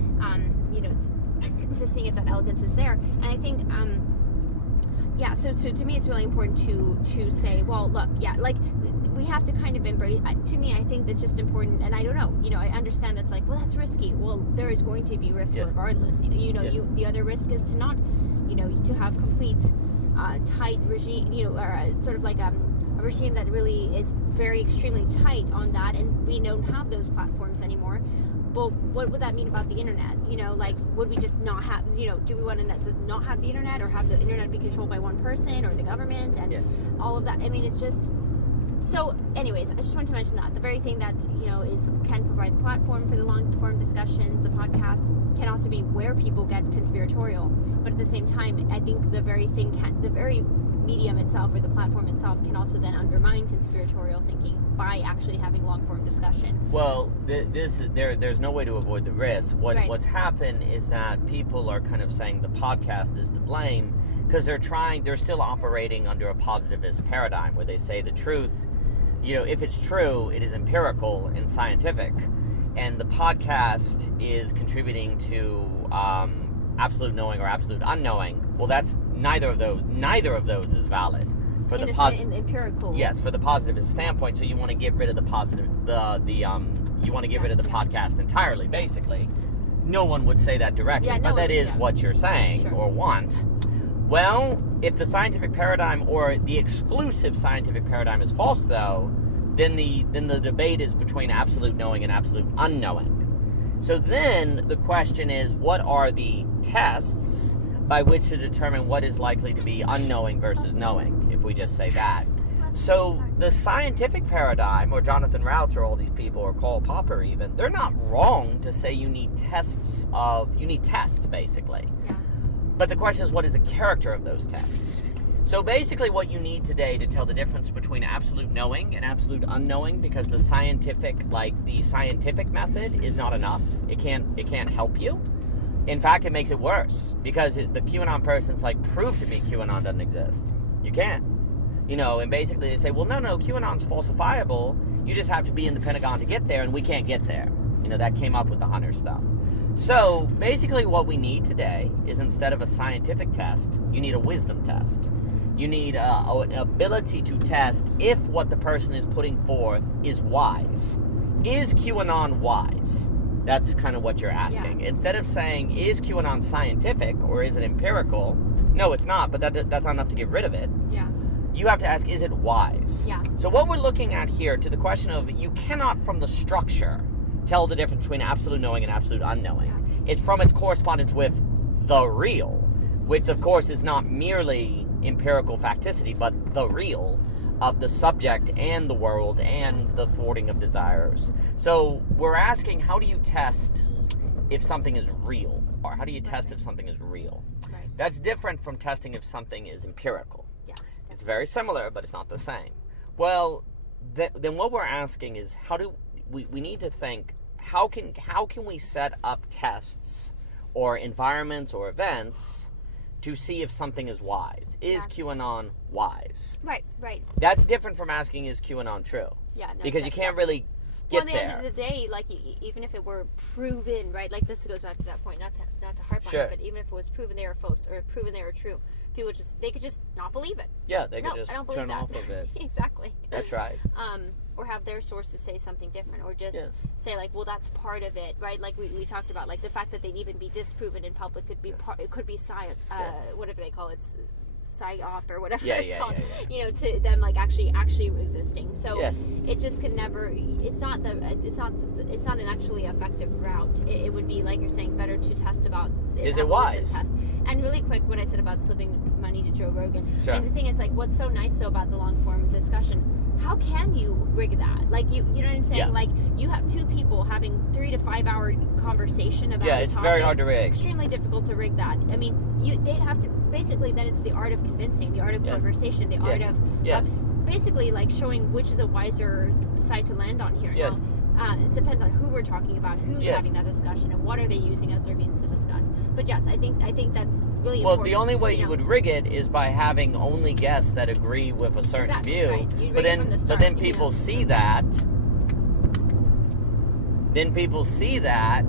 to seeing if that elegance is there. And I think so to me it's really important to say, well, look, we have to kind of embrace, to me, I think that's just important. And I don't know, I understand that's like, well, that's risky. Well, there is going to be risk regardless. The other risk is to not, to have complete tight regime, or sort of like a regime that really is very extremely tight on that, and we don't have those platforms anymore. Well, what would that mean about the internet? Would we just not have, do we want to just not have the internet, or have the internet be controlled by one person or the government and all of that? I mean, it's just... So, anyways, I just wanted to mention that the very thing that, can provide the platform for the long-form discussions, the podcast, can also be where people get conspiratorial. But at the same time, I think the very medium itself, or the platform itself, can also then undermine conspiratorial thinking by actually having long-form discussion. Well, there's no way to avoid the risk. What's happened is that people are kind of saying the podcast is to blame, because they're still operating under a positivist paradigm where they say the truth, if it's true, it is empirical and scientific, and the podcast is contributing to absolute knowing or absolute unknowing. Well, that's neither of those is valid for the empirical. Yes, for the positivist standpoint. So you want to get rid of the positive, you want to get rid of the podcast entirely, basically. No one would say that directly, but that is what you're saying or want. Well, if the scientific paradigm, or the exclusive scientific paradigm, is false, though, then the debate is between absolute knowing and absolute unknowing. So then the question is, what are the tests by which to determine what is likely to be unknowing versus knowing, if we just say that? So the scientific paradigm, or Jonathan Rauch, or all these people, or Karl Popper even, they're not wrong to say you need tests, basically. Yeah. But the question is, what is the character of those tests? So basically what you need today to tell the difference between absolute knowing and absolute unknowing, because the scientific method is not enough. It can't help you. In fact, it makes it worse, because the QAnon person's like, prove to me QAnon doesn't exist. You can't. And basically they say, well, no, QAnon's falsifiable. You just have to be in the Pentagon to get there, and we can't get there. That came up with the Hunter stuff. So basically what we need today is, instead of a scientific test, you need a wisdom test. You need an ability to test if what the person is putting forth is wise. Is QAnon wise? That's kind of what you're asking. Yeah. Instead of saying, is QAnon scientific or is it empirical? No, it's not, but that's not enough to get rid of it. Yeah. You have to ask, is it wise? Yeah. So what we're looking at here, to the question of, you cannot from the structure tell the difference between absolute knowing and absolute unknowing. Yeah. It's from its correspondence with the real, which of course is not merely empirical facticity, but the real of the subject and the world and the thwarting of desires. So we're asking, how do you test if something is real? Or how do you test if something is real? Right. That's different from testing if something is empirical. Yeah. It's very similar, but it's not the same. Well, then what we're asking is, how do we need to think, how can we set up tests or environments or events to see if something is wise? Is QAnon wise? Right. That's different from asking, is QAnon true? Yeah. No, because you can't really get there. Well, at the end of the day, even if it were proven, right? This goes back to that point, not to harp on it, but even if it was proven they were false or proven they were true, people they could just not believe it. Yeah, they could just turn off of it. Exactly. That's right. Or have their sources say something different, or just say well, that's part of it, right? We talked about, the fact that they'd even be disproven in public could be it could be whatever they call it, psyop or whatever it's called, to them actually existing. So it just could never. It's not an actually effective route. It would be, like you're saying, better to test about. Is it wise? Test. And really quick, what I said about slipping money to Joe Rogan. Sure. And the thing is, what's so nice though about the long form discussion. how can you rig that? Like, you know what I'm saying? Yeah. Like, you have two people having 3 to 5 hour conversation about Yeah, a it's topic. very hard to rig. Extremely difficult to rig that. I mean, they'd have to, basically, then it's the art of convincing, the art of conversation, the art of basically, like, showing which is a wiser side to land on here. Yes. Now, it depends on who we're talking about, who's having that discussion, and what are they using as their means to discuss. But yes, I think that's really important. Well, the only way you would rig it is by having only guests that agree with a certain view. Right. You rig But it from the start, then people see that. Then people see that,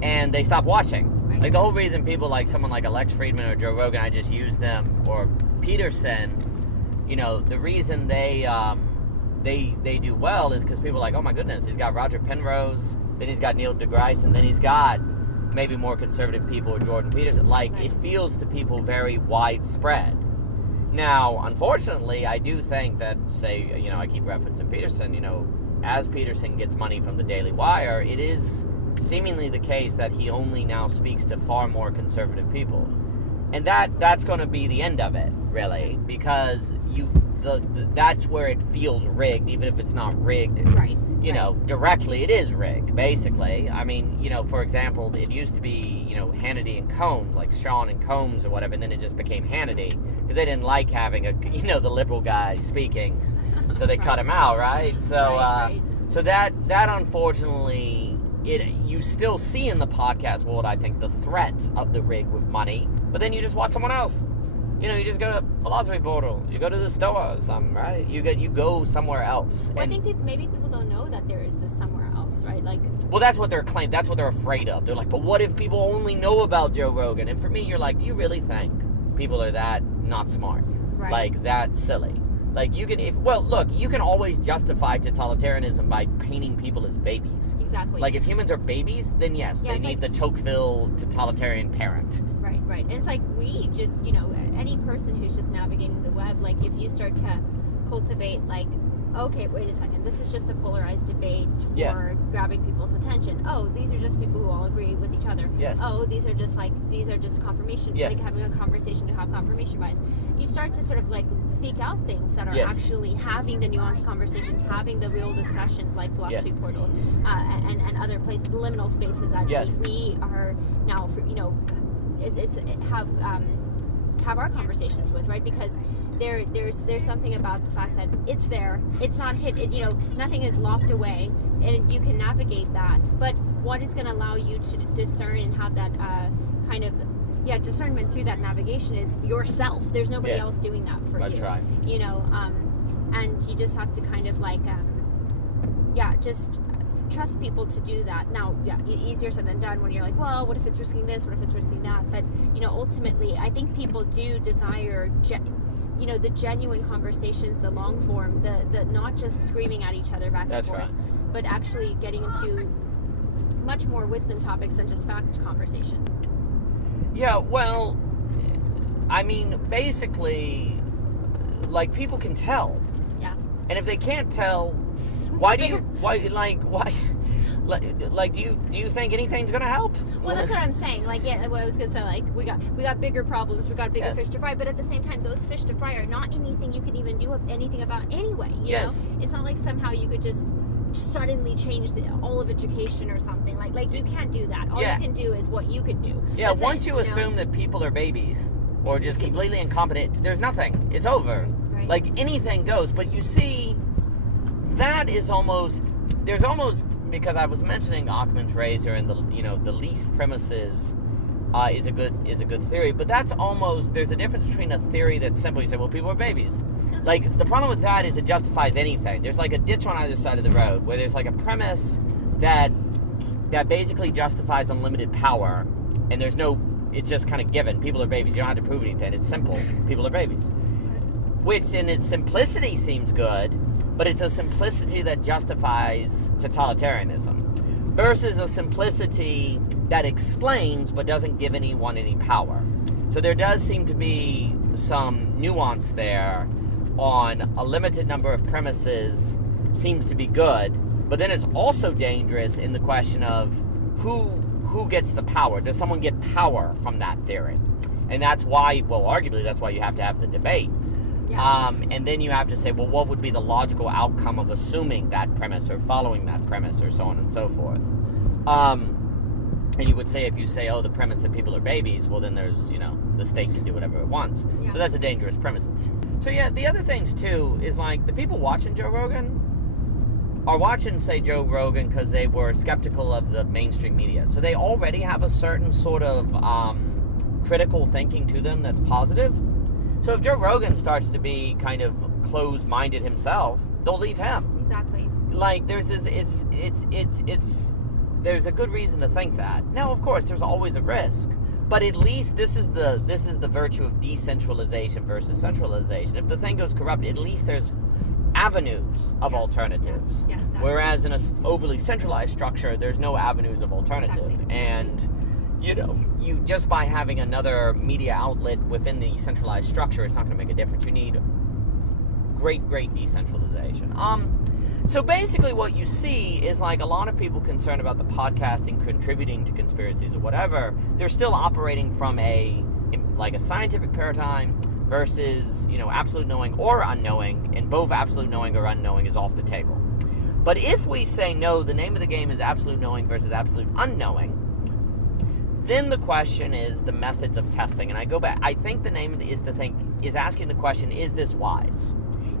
and they stop watching. Right. Like, the whole reason people like someone like Alex Friedman or Joe Rogan, I just use them, or Peterson, you know, the reason they do well is because people are like, oh my goodness, he's got Roger Penrose, then he's got Neil deGrasse, and then he's got maybe more conservative people or Jordan Peterson. Like, it feels to people very widespread. Now, unfortunately, I do think that, say, you know, I keep referencing Peterson, you know, as Peterson gets money from the Daily Wire, it is seemingly the case that he only now speaks to far more conservative people. And that's going to be the end of it, really, because that's where it feels rigged, even if it's not rigged. Right. You know, directly, it is rigged, basically. I mean, you know, for example, it used to be, you know, Hannity and Combs, like Sean and Combs or whatever, and then it just became Hannity, because they didn't like having the liberal guy speaking, so they cut him out, right? So, so that unfortunately, you still see in the podcast world, I think, the threat of the rig with money, but then you just watch someone else. You know, you just go to Philosophy Portal, you go to the Stoa or something, right? You go somewhere else. Well, I think maybe people don't know that there is this somewhere else, right? Like, well, that's what they're claiming. That's what they're afraid of. They're like, but what if people only know about Joe Rogan? And for me, you're like, do you really think people are that not smart? Right. Like, that silly? Like, you can always justify totalitarianism by painting people as babies. Exactly. Like, if humans are babies, then yes, they need the Tocqueville totalitarian parent. Right. And it's like, we just, you know, any person who's just navigating the web, like, if you start to cultivate, like, okay, wait a second, this is just a polarized debate for grabbing people's attention. Oh, these are just people who all agree with each other. Yes. Oh, these are just confirmation, like having a conversation to have confirmation bias. You start to sort of, like, seek out things that are actually having the nuanced conversations, having the real discussions, like Philosophy Portal and other places, liminal spaces that we are now, you know, have our conversations with, right? Because there's something about the fact that it's there, it's not you know, nothing is locked away, and you can navigate that. But what is going to allow you to discern and have that kind of discernment through that navigation is yourself. There's nobody else doing that for you. That's right. You know, and you just have to kind of like just trust people to do that. Now, easier said than done when you're like, well, what if it's risking this? What if it's risking that? But, you know, ultimately, I think people do desire, the genuine conversations, the long form, the not just screaming at each other back and forth, but actually getting into much more wisdom topics than just fact conversation. Yeah, well, I mean, basically, like, people can tell. Yeah. And if they can't tell, do you think anything's gonna help? Well, that's what I'm saying. Like, what I was gonna say, like, we got bigger problems, we got bigger fish to fry, but at the same time, those fish to fry are not anything you can even do anything about anyway. You know, it's not like somehow you could just suddenly change all of education or something. Like you can't do that. All you can do is what you can do. Yeah, once you assume that people are babies or just completely incompetent, there's nothing. It's over. Right. Like, anything goes. But you see, that is almost. There's almost, because I was mentioning Occam's razor and the least premises is a good theory, but that's almost, there's a difference between a theory that's simple. You say, well, people are babies. Like, the problem with that is it justifies anything. There's like a ditch on either side of the road where there's like a premise that basically justifies unlimited power, and it's just kind of given. People are babies. You don't have to prove anything. It's simple. People are babies. Which in its simplicity seems good, but it's a simplicity that justifies totalitarianism versus a simplicity that explains but doesn't give anyone any power. So there does seem to be some nuance there on a limited number of premises seems to be good, but then it's also dangerous in the question of who gets the power. Does someone get power from that theory? And that's why, well, arguably that's why you have to have the debate. Yeah. And then you have to say, well, what would be the logical outcome of assuming that premise or following that premise or so on and so forth? And you would say, if you say, oh, the premise that people are babies, well, then there's, the state can do whatever it wants. Yeah. So that's a dangerous premise. So yeah, the other things too is like the people watching Joe Rogan are watching, say, Joe Rogan because they were skeptical of the mainstream media. So they already have a certain sort of critical thinking to them that's positive. So if Joe Rogan starts to be kind of closed-minded himself, they'll leave him. Exactly. Like there's this, there's a good reason to think that. Now, of course, there's always a risk, but at least this is the virtue of decentralization versus centralization. If the thing goes corrupt, at least there's avenues of alternatives. Yeah, exactly. Whereas in a overly centralized structure, there's no avenues of alternative. Exactly. And you just by having another media outlet within the centralized structure, it's not going to make a difference. You need great decentralization. So basically what you see is like a lot of people concerned about the podcasting contributing to conspiracies or whatever, they're still operating from a scientific paradigm versus, absolute knowing or unknowing, and both absolute knowing or unknowing is off the table. But if we say no, the name of the game is absolute knowing versus absolute unknowing, then the question is the methods of testing. And I go back, I think the name is asking the question, is this wise?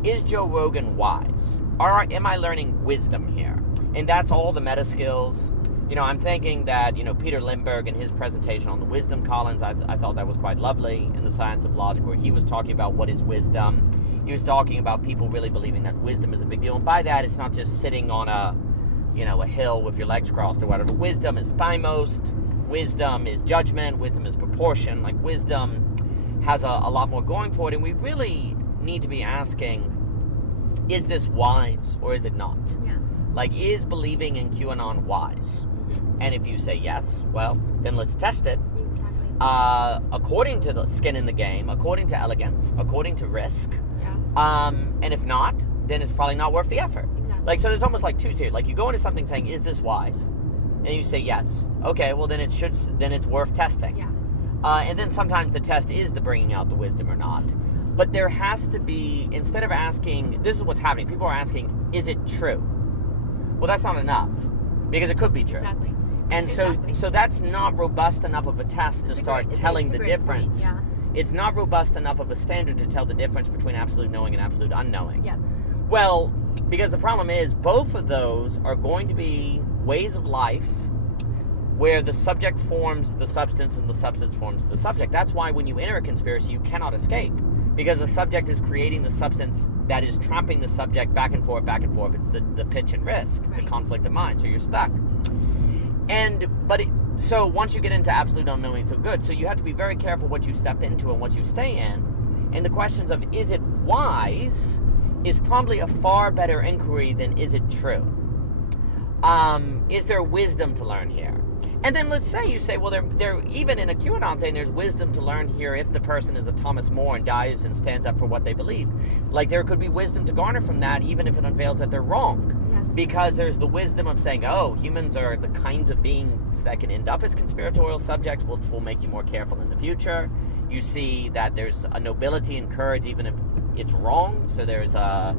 Is Joe Rogan wise? Am I learning wisdom here? And that's all the meta skills. I'm thinking that, Peter Lindbergh in his presentation on the wisdom columns, I thought that was quite lovely in the Science of Logic, where he was talking about what is wisdom. He was talking about people really believing that wisdom is a big deal. And by that, it's not just sitting on a hill with your legs crossed or whatever. Wisdom is thymos. Wisdom is judgment. Wisdom is proportion. Like, wisdom has a lot more going for it. And we really need to be asking, is this wise or is it not? Yeah. Like, is believing in QAnon wise? Mm-hmm. And if you say yes, well, then let's test it. Exactly. According to the skin in the game, according to elegance, according to risk. Yeah. And if not, then it's probably not worth the effort. Exactly. Like, so there's almost like two tiers. Like, you go into something saying, is this wise? And you say yes. Okay, well, then it's worth testing. Yeah. And then sometimes the test is the bringing out the wisdom or not. But there has to be, instead of asking, this is what's happening, people are asking, is it true? Well, that's not enough, because it could be true. Exactly. And so that's not robust enough of a test to start telling the difference. Point, yeah. It's not robust enough of a standard to tell the difference between absolute knowing and absolute unknowing. Yeah. Well, because the problem is both of those are going to be ways of life where the subject forms the substance and the substance forms the subject. That's why when you enter a conspiracy, you cannot escape, because the subject is creating the substance that is trapping the subject back and forth. It's the pitch and risk, right. The conflict of mind, so you're stuck. So once you get into absolute unknowing, so good. So you have to be very careful what you step into and what you stay in. And the questions of, is it wise, is probably a far better inquiry than is it true? Is there wisdom to learn here? And then let's say you say, well, there even in a QAnon thing, there's wisdom to learn here if the person is a Thomas More and dies and stands up for what they believe. Like, there could be wisdom to garner from that, even if it unveils that they're wrong. Yes. Because there's the wisdom of saying, oh, humans are the kinds of beings that can end up as conspiratorial subjects, which will make you more careful in the future. You see that there's a nobility and courage even if it's wrong. So there's a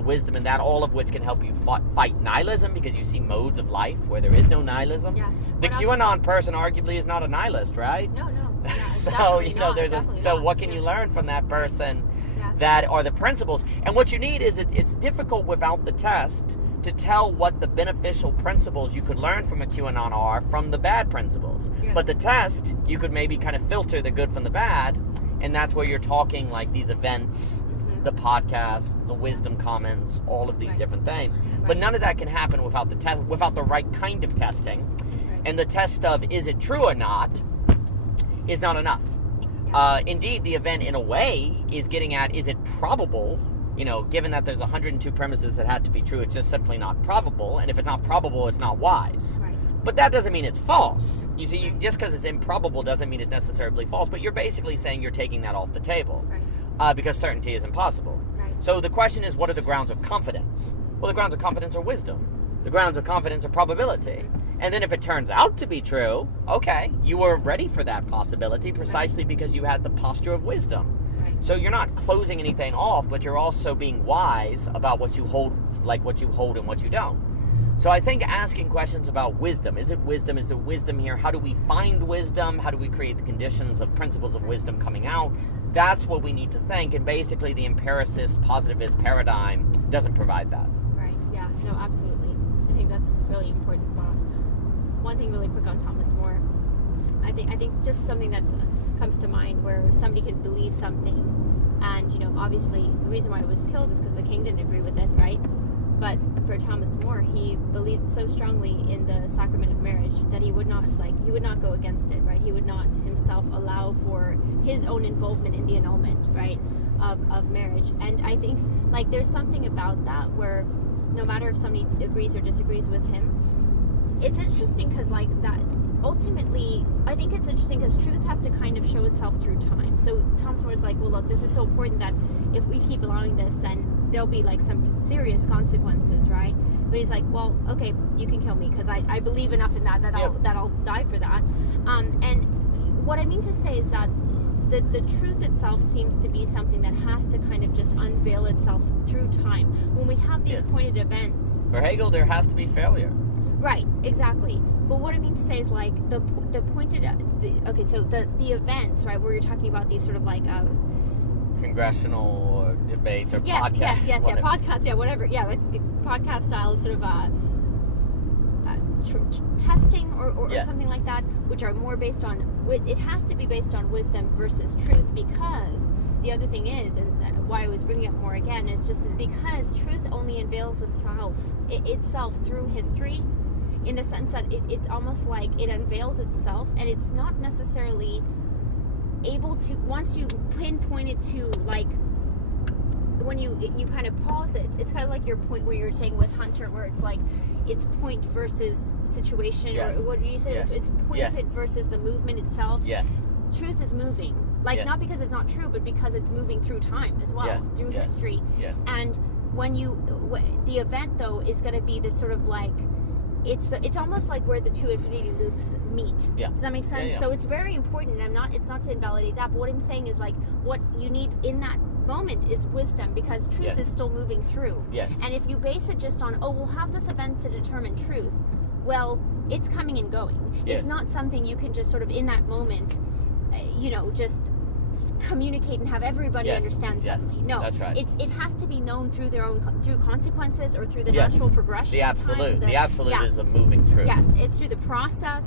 wisdom in that, all of which can help you fight nihilism, because you see modes of life where there is no nihilism. Yeah. The QAnon person arguably is not a nihilist, right? No. Yeah, So, what can Yeah. you learn from that person Yeah. that are the principles? And what you need is, it's difficult without the test to tell what the beneficial principles you could learn from a QAnon are from the bad principles. Yeah. But the test, you could maybe kind of filter the good from the bad, and that's where you're talking like these events, the podcasts, the wisdom comments, all of these Right. different things. Right. But none of that can happen without the right kind of testing. Right. And the test of, is it true or not, is not enough. Yeah. Indeed, the event, in a way, is getting at, is it probable? Given that there's 102 premises that had to be true, it's just simply not probable. And if it's not probable, it's not wise. Right. But that doesn't mean it's false. You see, just because it's improbable doesn't mean it's necessarily false. But you're basically saying you're taking that off the table. Right. Because certainty is impossible. Right. So the question is, what are the grounds of confidence? Well, the grounds of confidence are wisdom. The grounds of confidence are probability. And then if it turns out to be true, okay, you were ready for that possibility precisely because you had the posture of wisdom. Right. So you're not closing anything off, but you're also being wise about what you hold, like what you hold and what you don't. So I think asking questions about wisdom, is it wisdom? Is there wisdom here? How do we find wisdom? How do we create the conditions of principles of wisdom coming out? That's what we need to think. And basically the empiricist, positivist paradigm doesn't provide that. Right, yeah, no, absolutely. I think that's really important spot. One thing really quick on Thomas More. I think just something that comes to mind where somebody can believe something and, you know, obviously the reason why it was killed is because the king didn't agree with it, right? But for Thomas More, he believed so strongly in the sacrament of marriage that he would not go against it, right? He would not himself allow for his own involvement in the annulment, right, of marriage. And I think, like, there's something about that where no matter if somebody agrees or disagrees with him, it's interesting because, like, that ultimately, I think it's interesting because truth has to kind of show itself through time. So Thomas More is like, well, look, this is so important that if we keep allowing this, then there'll be like some serious consequences, right? But he's like, well, okay, you can kill me because I believe enough in that I'll die for that. And what I mean to say is that the truth itself seems to be something that has to kind of just unveil itself through time. When we have these pointed events, for Hegel, there has to be failure. Right, exactly. But what I mean to say is like the pointed the events, right, where you're talking about these sort of like congressional debates or podcasts. Yes, podcasts, whatever. Yeah, podcast style sort of testing or something like that, which are more based on, it has to be based on wisdom versus truth, because the other thing is, and why I was bringing up more again, is just because truth only unveils itself through history, in the sense that it's almost like it unveils itself, and it's not necessarily able to, once you pinpoint it to, like, when you kind of pause it, it's kind of like your point where you're saying with Hunter, where it's like it's point versus situation, or what do you say? It's pointed versus the movement itself. Truth is moving, like not because it's not true, but because it's moving through time as well, through history. And when the event though is going to be this sort of like, it's almost like where the two infinity loops meet. Does that make sense? So it's very important, and it's not to invalidate that, but what I'm saying is, like, what you need in that moment is wisdom, because truth is still moving through. And if you base it just on, we'll have this event to determine truth, well, it's coming and going. It's not something you can just sort of in that moment, just communicate and have everybody understand suddenly. No, that's right. It has to be known through through consequences, or through the natural progression. The absolute. The absolute is a moving truth. Yes, it's through the process.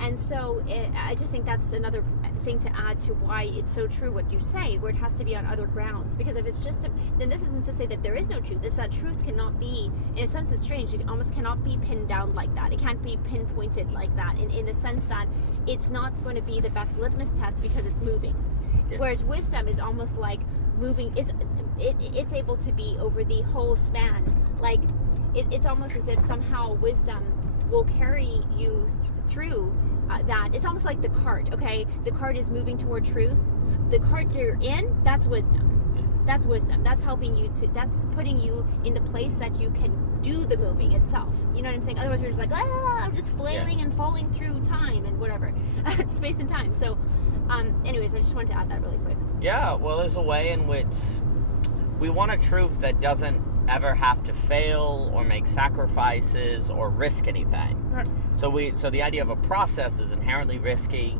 And so I just think that's another thing to add to why it's so true what you say, where it has to be on other grounds. Because if it's just then this isn't to say that there is no truth. It's that truth cannot be, in a sense, it's strange. It almost cannot be pinned down like that. It can't be pinpointed like that. In the sense that it's not going to be the best litmus test because it's moving. Whereas wisdom is almost like moving. It's able to be over the whole span. Like it's almost as if somehow wisdom will carry you through that. It's almost like the cart. Okay, the cart is moving toward truth. The cart you're in, that's wisdom. That's wisdom. That's helping you that's putting you in the place that you can do the moving itself. You know what I'm saying? Otherwise, you're just like, I'm just flailing and falling through time and whatever, space and time. So. Anyways, I just wanted to add that really quick. Yeah, well, there's a way in which we want a truth that doesn't ever have to fail or make sacrifices or risk anything. Right. So the idea of a process is inherently risky.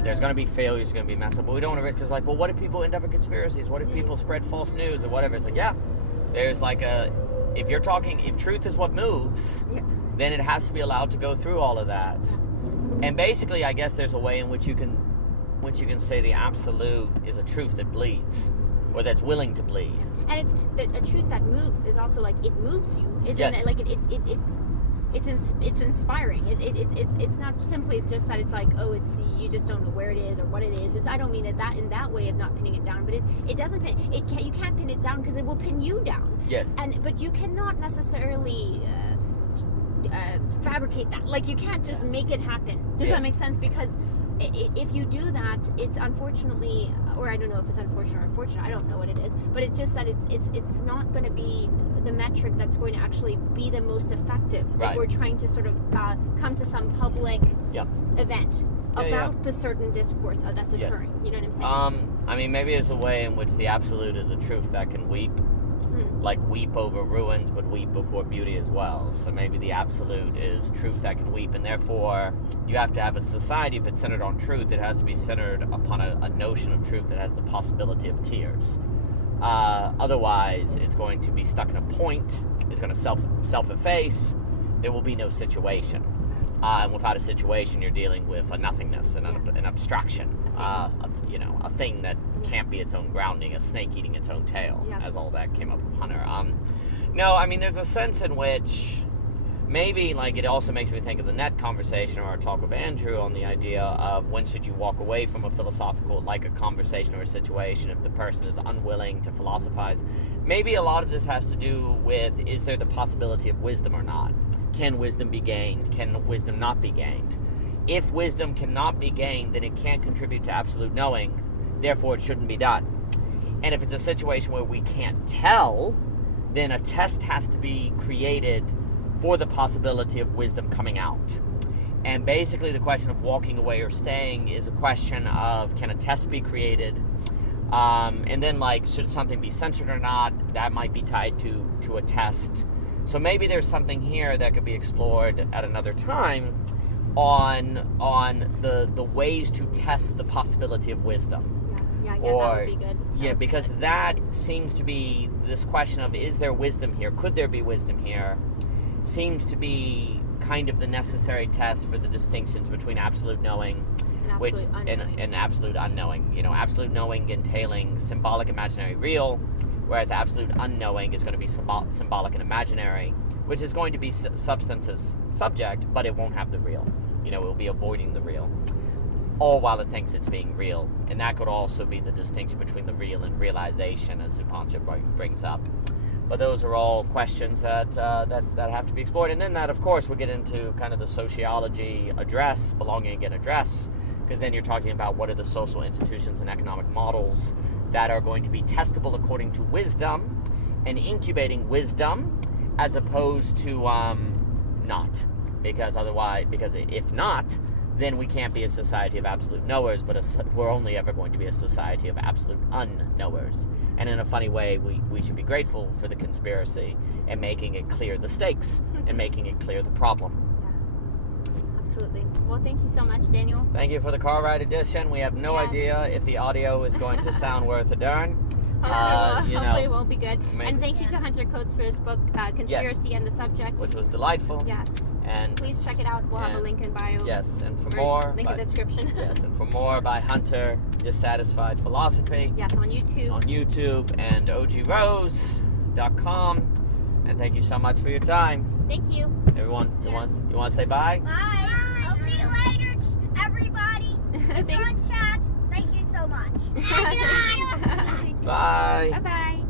There's going to be failures, going to be mess up, but we don't want to risk. It's like, well, what if people end up in conspiracies? What if people spread false news or whatever? It's like, there's like if truth is what moves, then it has to be allowed to go through all of that. And basically, I guess there's a way in which you can say the absolute is a truth that bleeds, or that's willing to bleed. And it's a truth that moves is also like it moves you. It's it's inspiring. It's not simply just that it's like, you just don't know where it is or what it is. I don't mean it that in that way of not pinning it down, but it doesn't pin it. You can't pin it down because it will pin you down. But you cannot necessarily fabricate that. Like, you can't just make it happen. Does that make sense? Because if you do that, it's unfortunately, or I don't know if it's unfortunate or unfortunate, I don't know what it is, but it's just that it's not going to be the metric that's going to actually be the most effective if we're trying to sort of come to some public event. about the certain discourse that's occurring. You know what I'm saying? I mean, maybe there's a way in which the absolute is a truth that can weep. Like weep over ruins, but weep before beauty as well. So maybe the absolute is truth that can weep, and therefore you have to have a society, if it's centered on truth, it has to be centered upon a notion of truth that has the possibility of tears. Otherwise, it's going to be stuck in a point, it's going to self-efface, there will be no situation. And without a situation, you're dealing with a nothingness and an abstraction, a thing that can't be its own grounding, a snake eating its own tail, as all that came up with Hunter. No, I mean, there's a sense in which maybe, like, it also makes me think of the net conversation or our talk with Andrew on the idea of when should you walk away from a philosophical, like a conversation or a situation, if the person is unwilling to philosophize. Maybe a lot of this has to do with, is there the possibility of wisdom or not? Can wisdom be gained? Can wisdom not be gained? If wisdom cannot be gained, then it can't contribute to absolute knowing, therefore it shouldn't be done. And if it's a situation where we can't tell, then a test has to be created for the possibility of wisdom coming out. And basically the question of walking away or staying is a question of, can a test be created? And then, like, should something be censored or not? That might be tied to a test. So maybe there's something here that could be explored at another time on the ways to test the possibility of wisdom. Yeah, that would be good. Yeah, because that seems to be this question of, is there wisdom here? Could there be wisdom here? Seems to be kind of the necessary test for the distinctions between absolute knowing and absolute unknowing. You know, absolute knowing entailing symbolic, imaginary, real, whereas absolute unknowing is going to be symbolic and imaginary, which is going to be substance's subject, but it won't have the real. You know, it will be avoiding the real, all while it thinks it's being real. And that could also be the distinction between the real and realization, as Upancha brings up. But those are all questions that have to be explored. And then that, of course, we get into kind of the sociology address, belonging again address, because then you're talking about what are the social institutions and economic models that are going to be testable according to wisdom and incubating wisdom, as opposed to not. Because if not, then we can't be a society of absolute knowers, but we're only ever going to be a society of absolute unknowers. And in a funny way, we should be grateful for the conspiracy and making it clear the stakes and making it clear the problem. Yeah, absolutely. Well, thank you so much, Daniel. Thank you for the car ride edition. We have no idea if the audio is going to sound worth a darn. Hopefully it will be good. Maybe. And thank you to Hunter Coates for his book, Conspiracy and the Subject. Which was delightful. Yes. And please check it out. We'll have a link in bio. Yes, and for more... Link in the description. Yes, and for more by Hunter, Dissatisfied Philosophy. Yes, on YouTube. On YouTube and ogrose.com. And thank you so much for your time. Thank you. Everyone, you want to say bye? Bye. I'll see you later, everybody. Fun chat. Thank you so much. Bye. Bye-bye.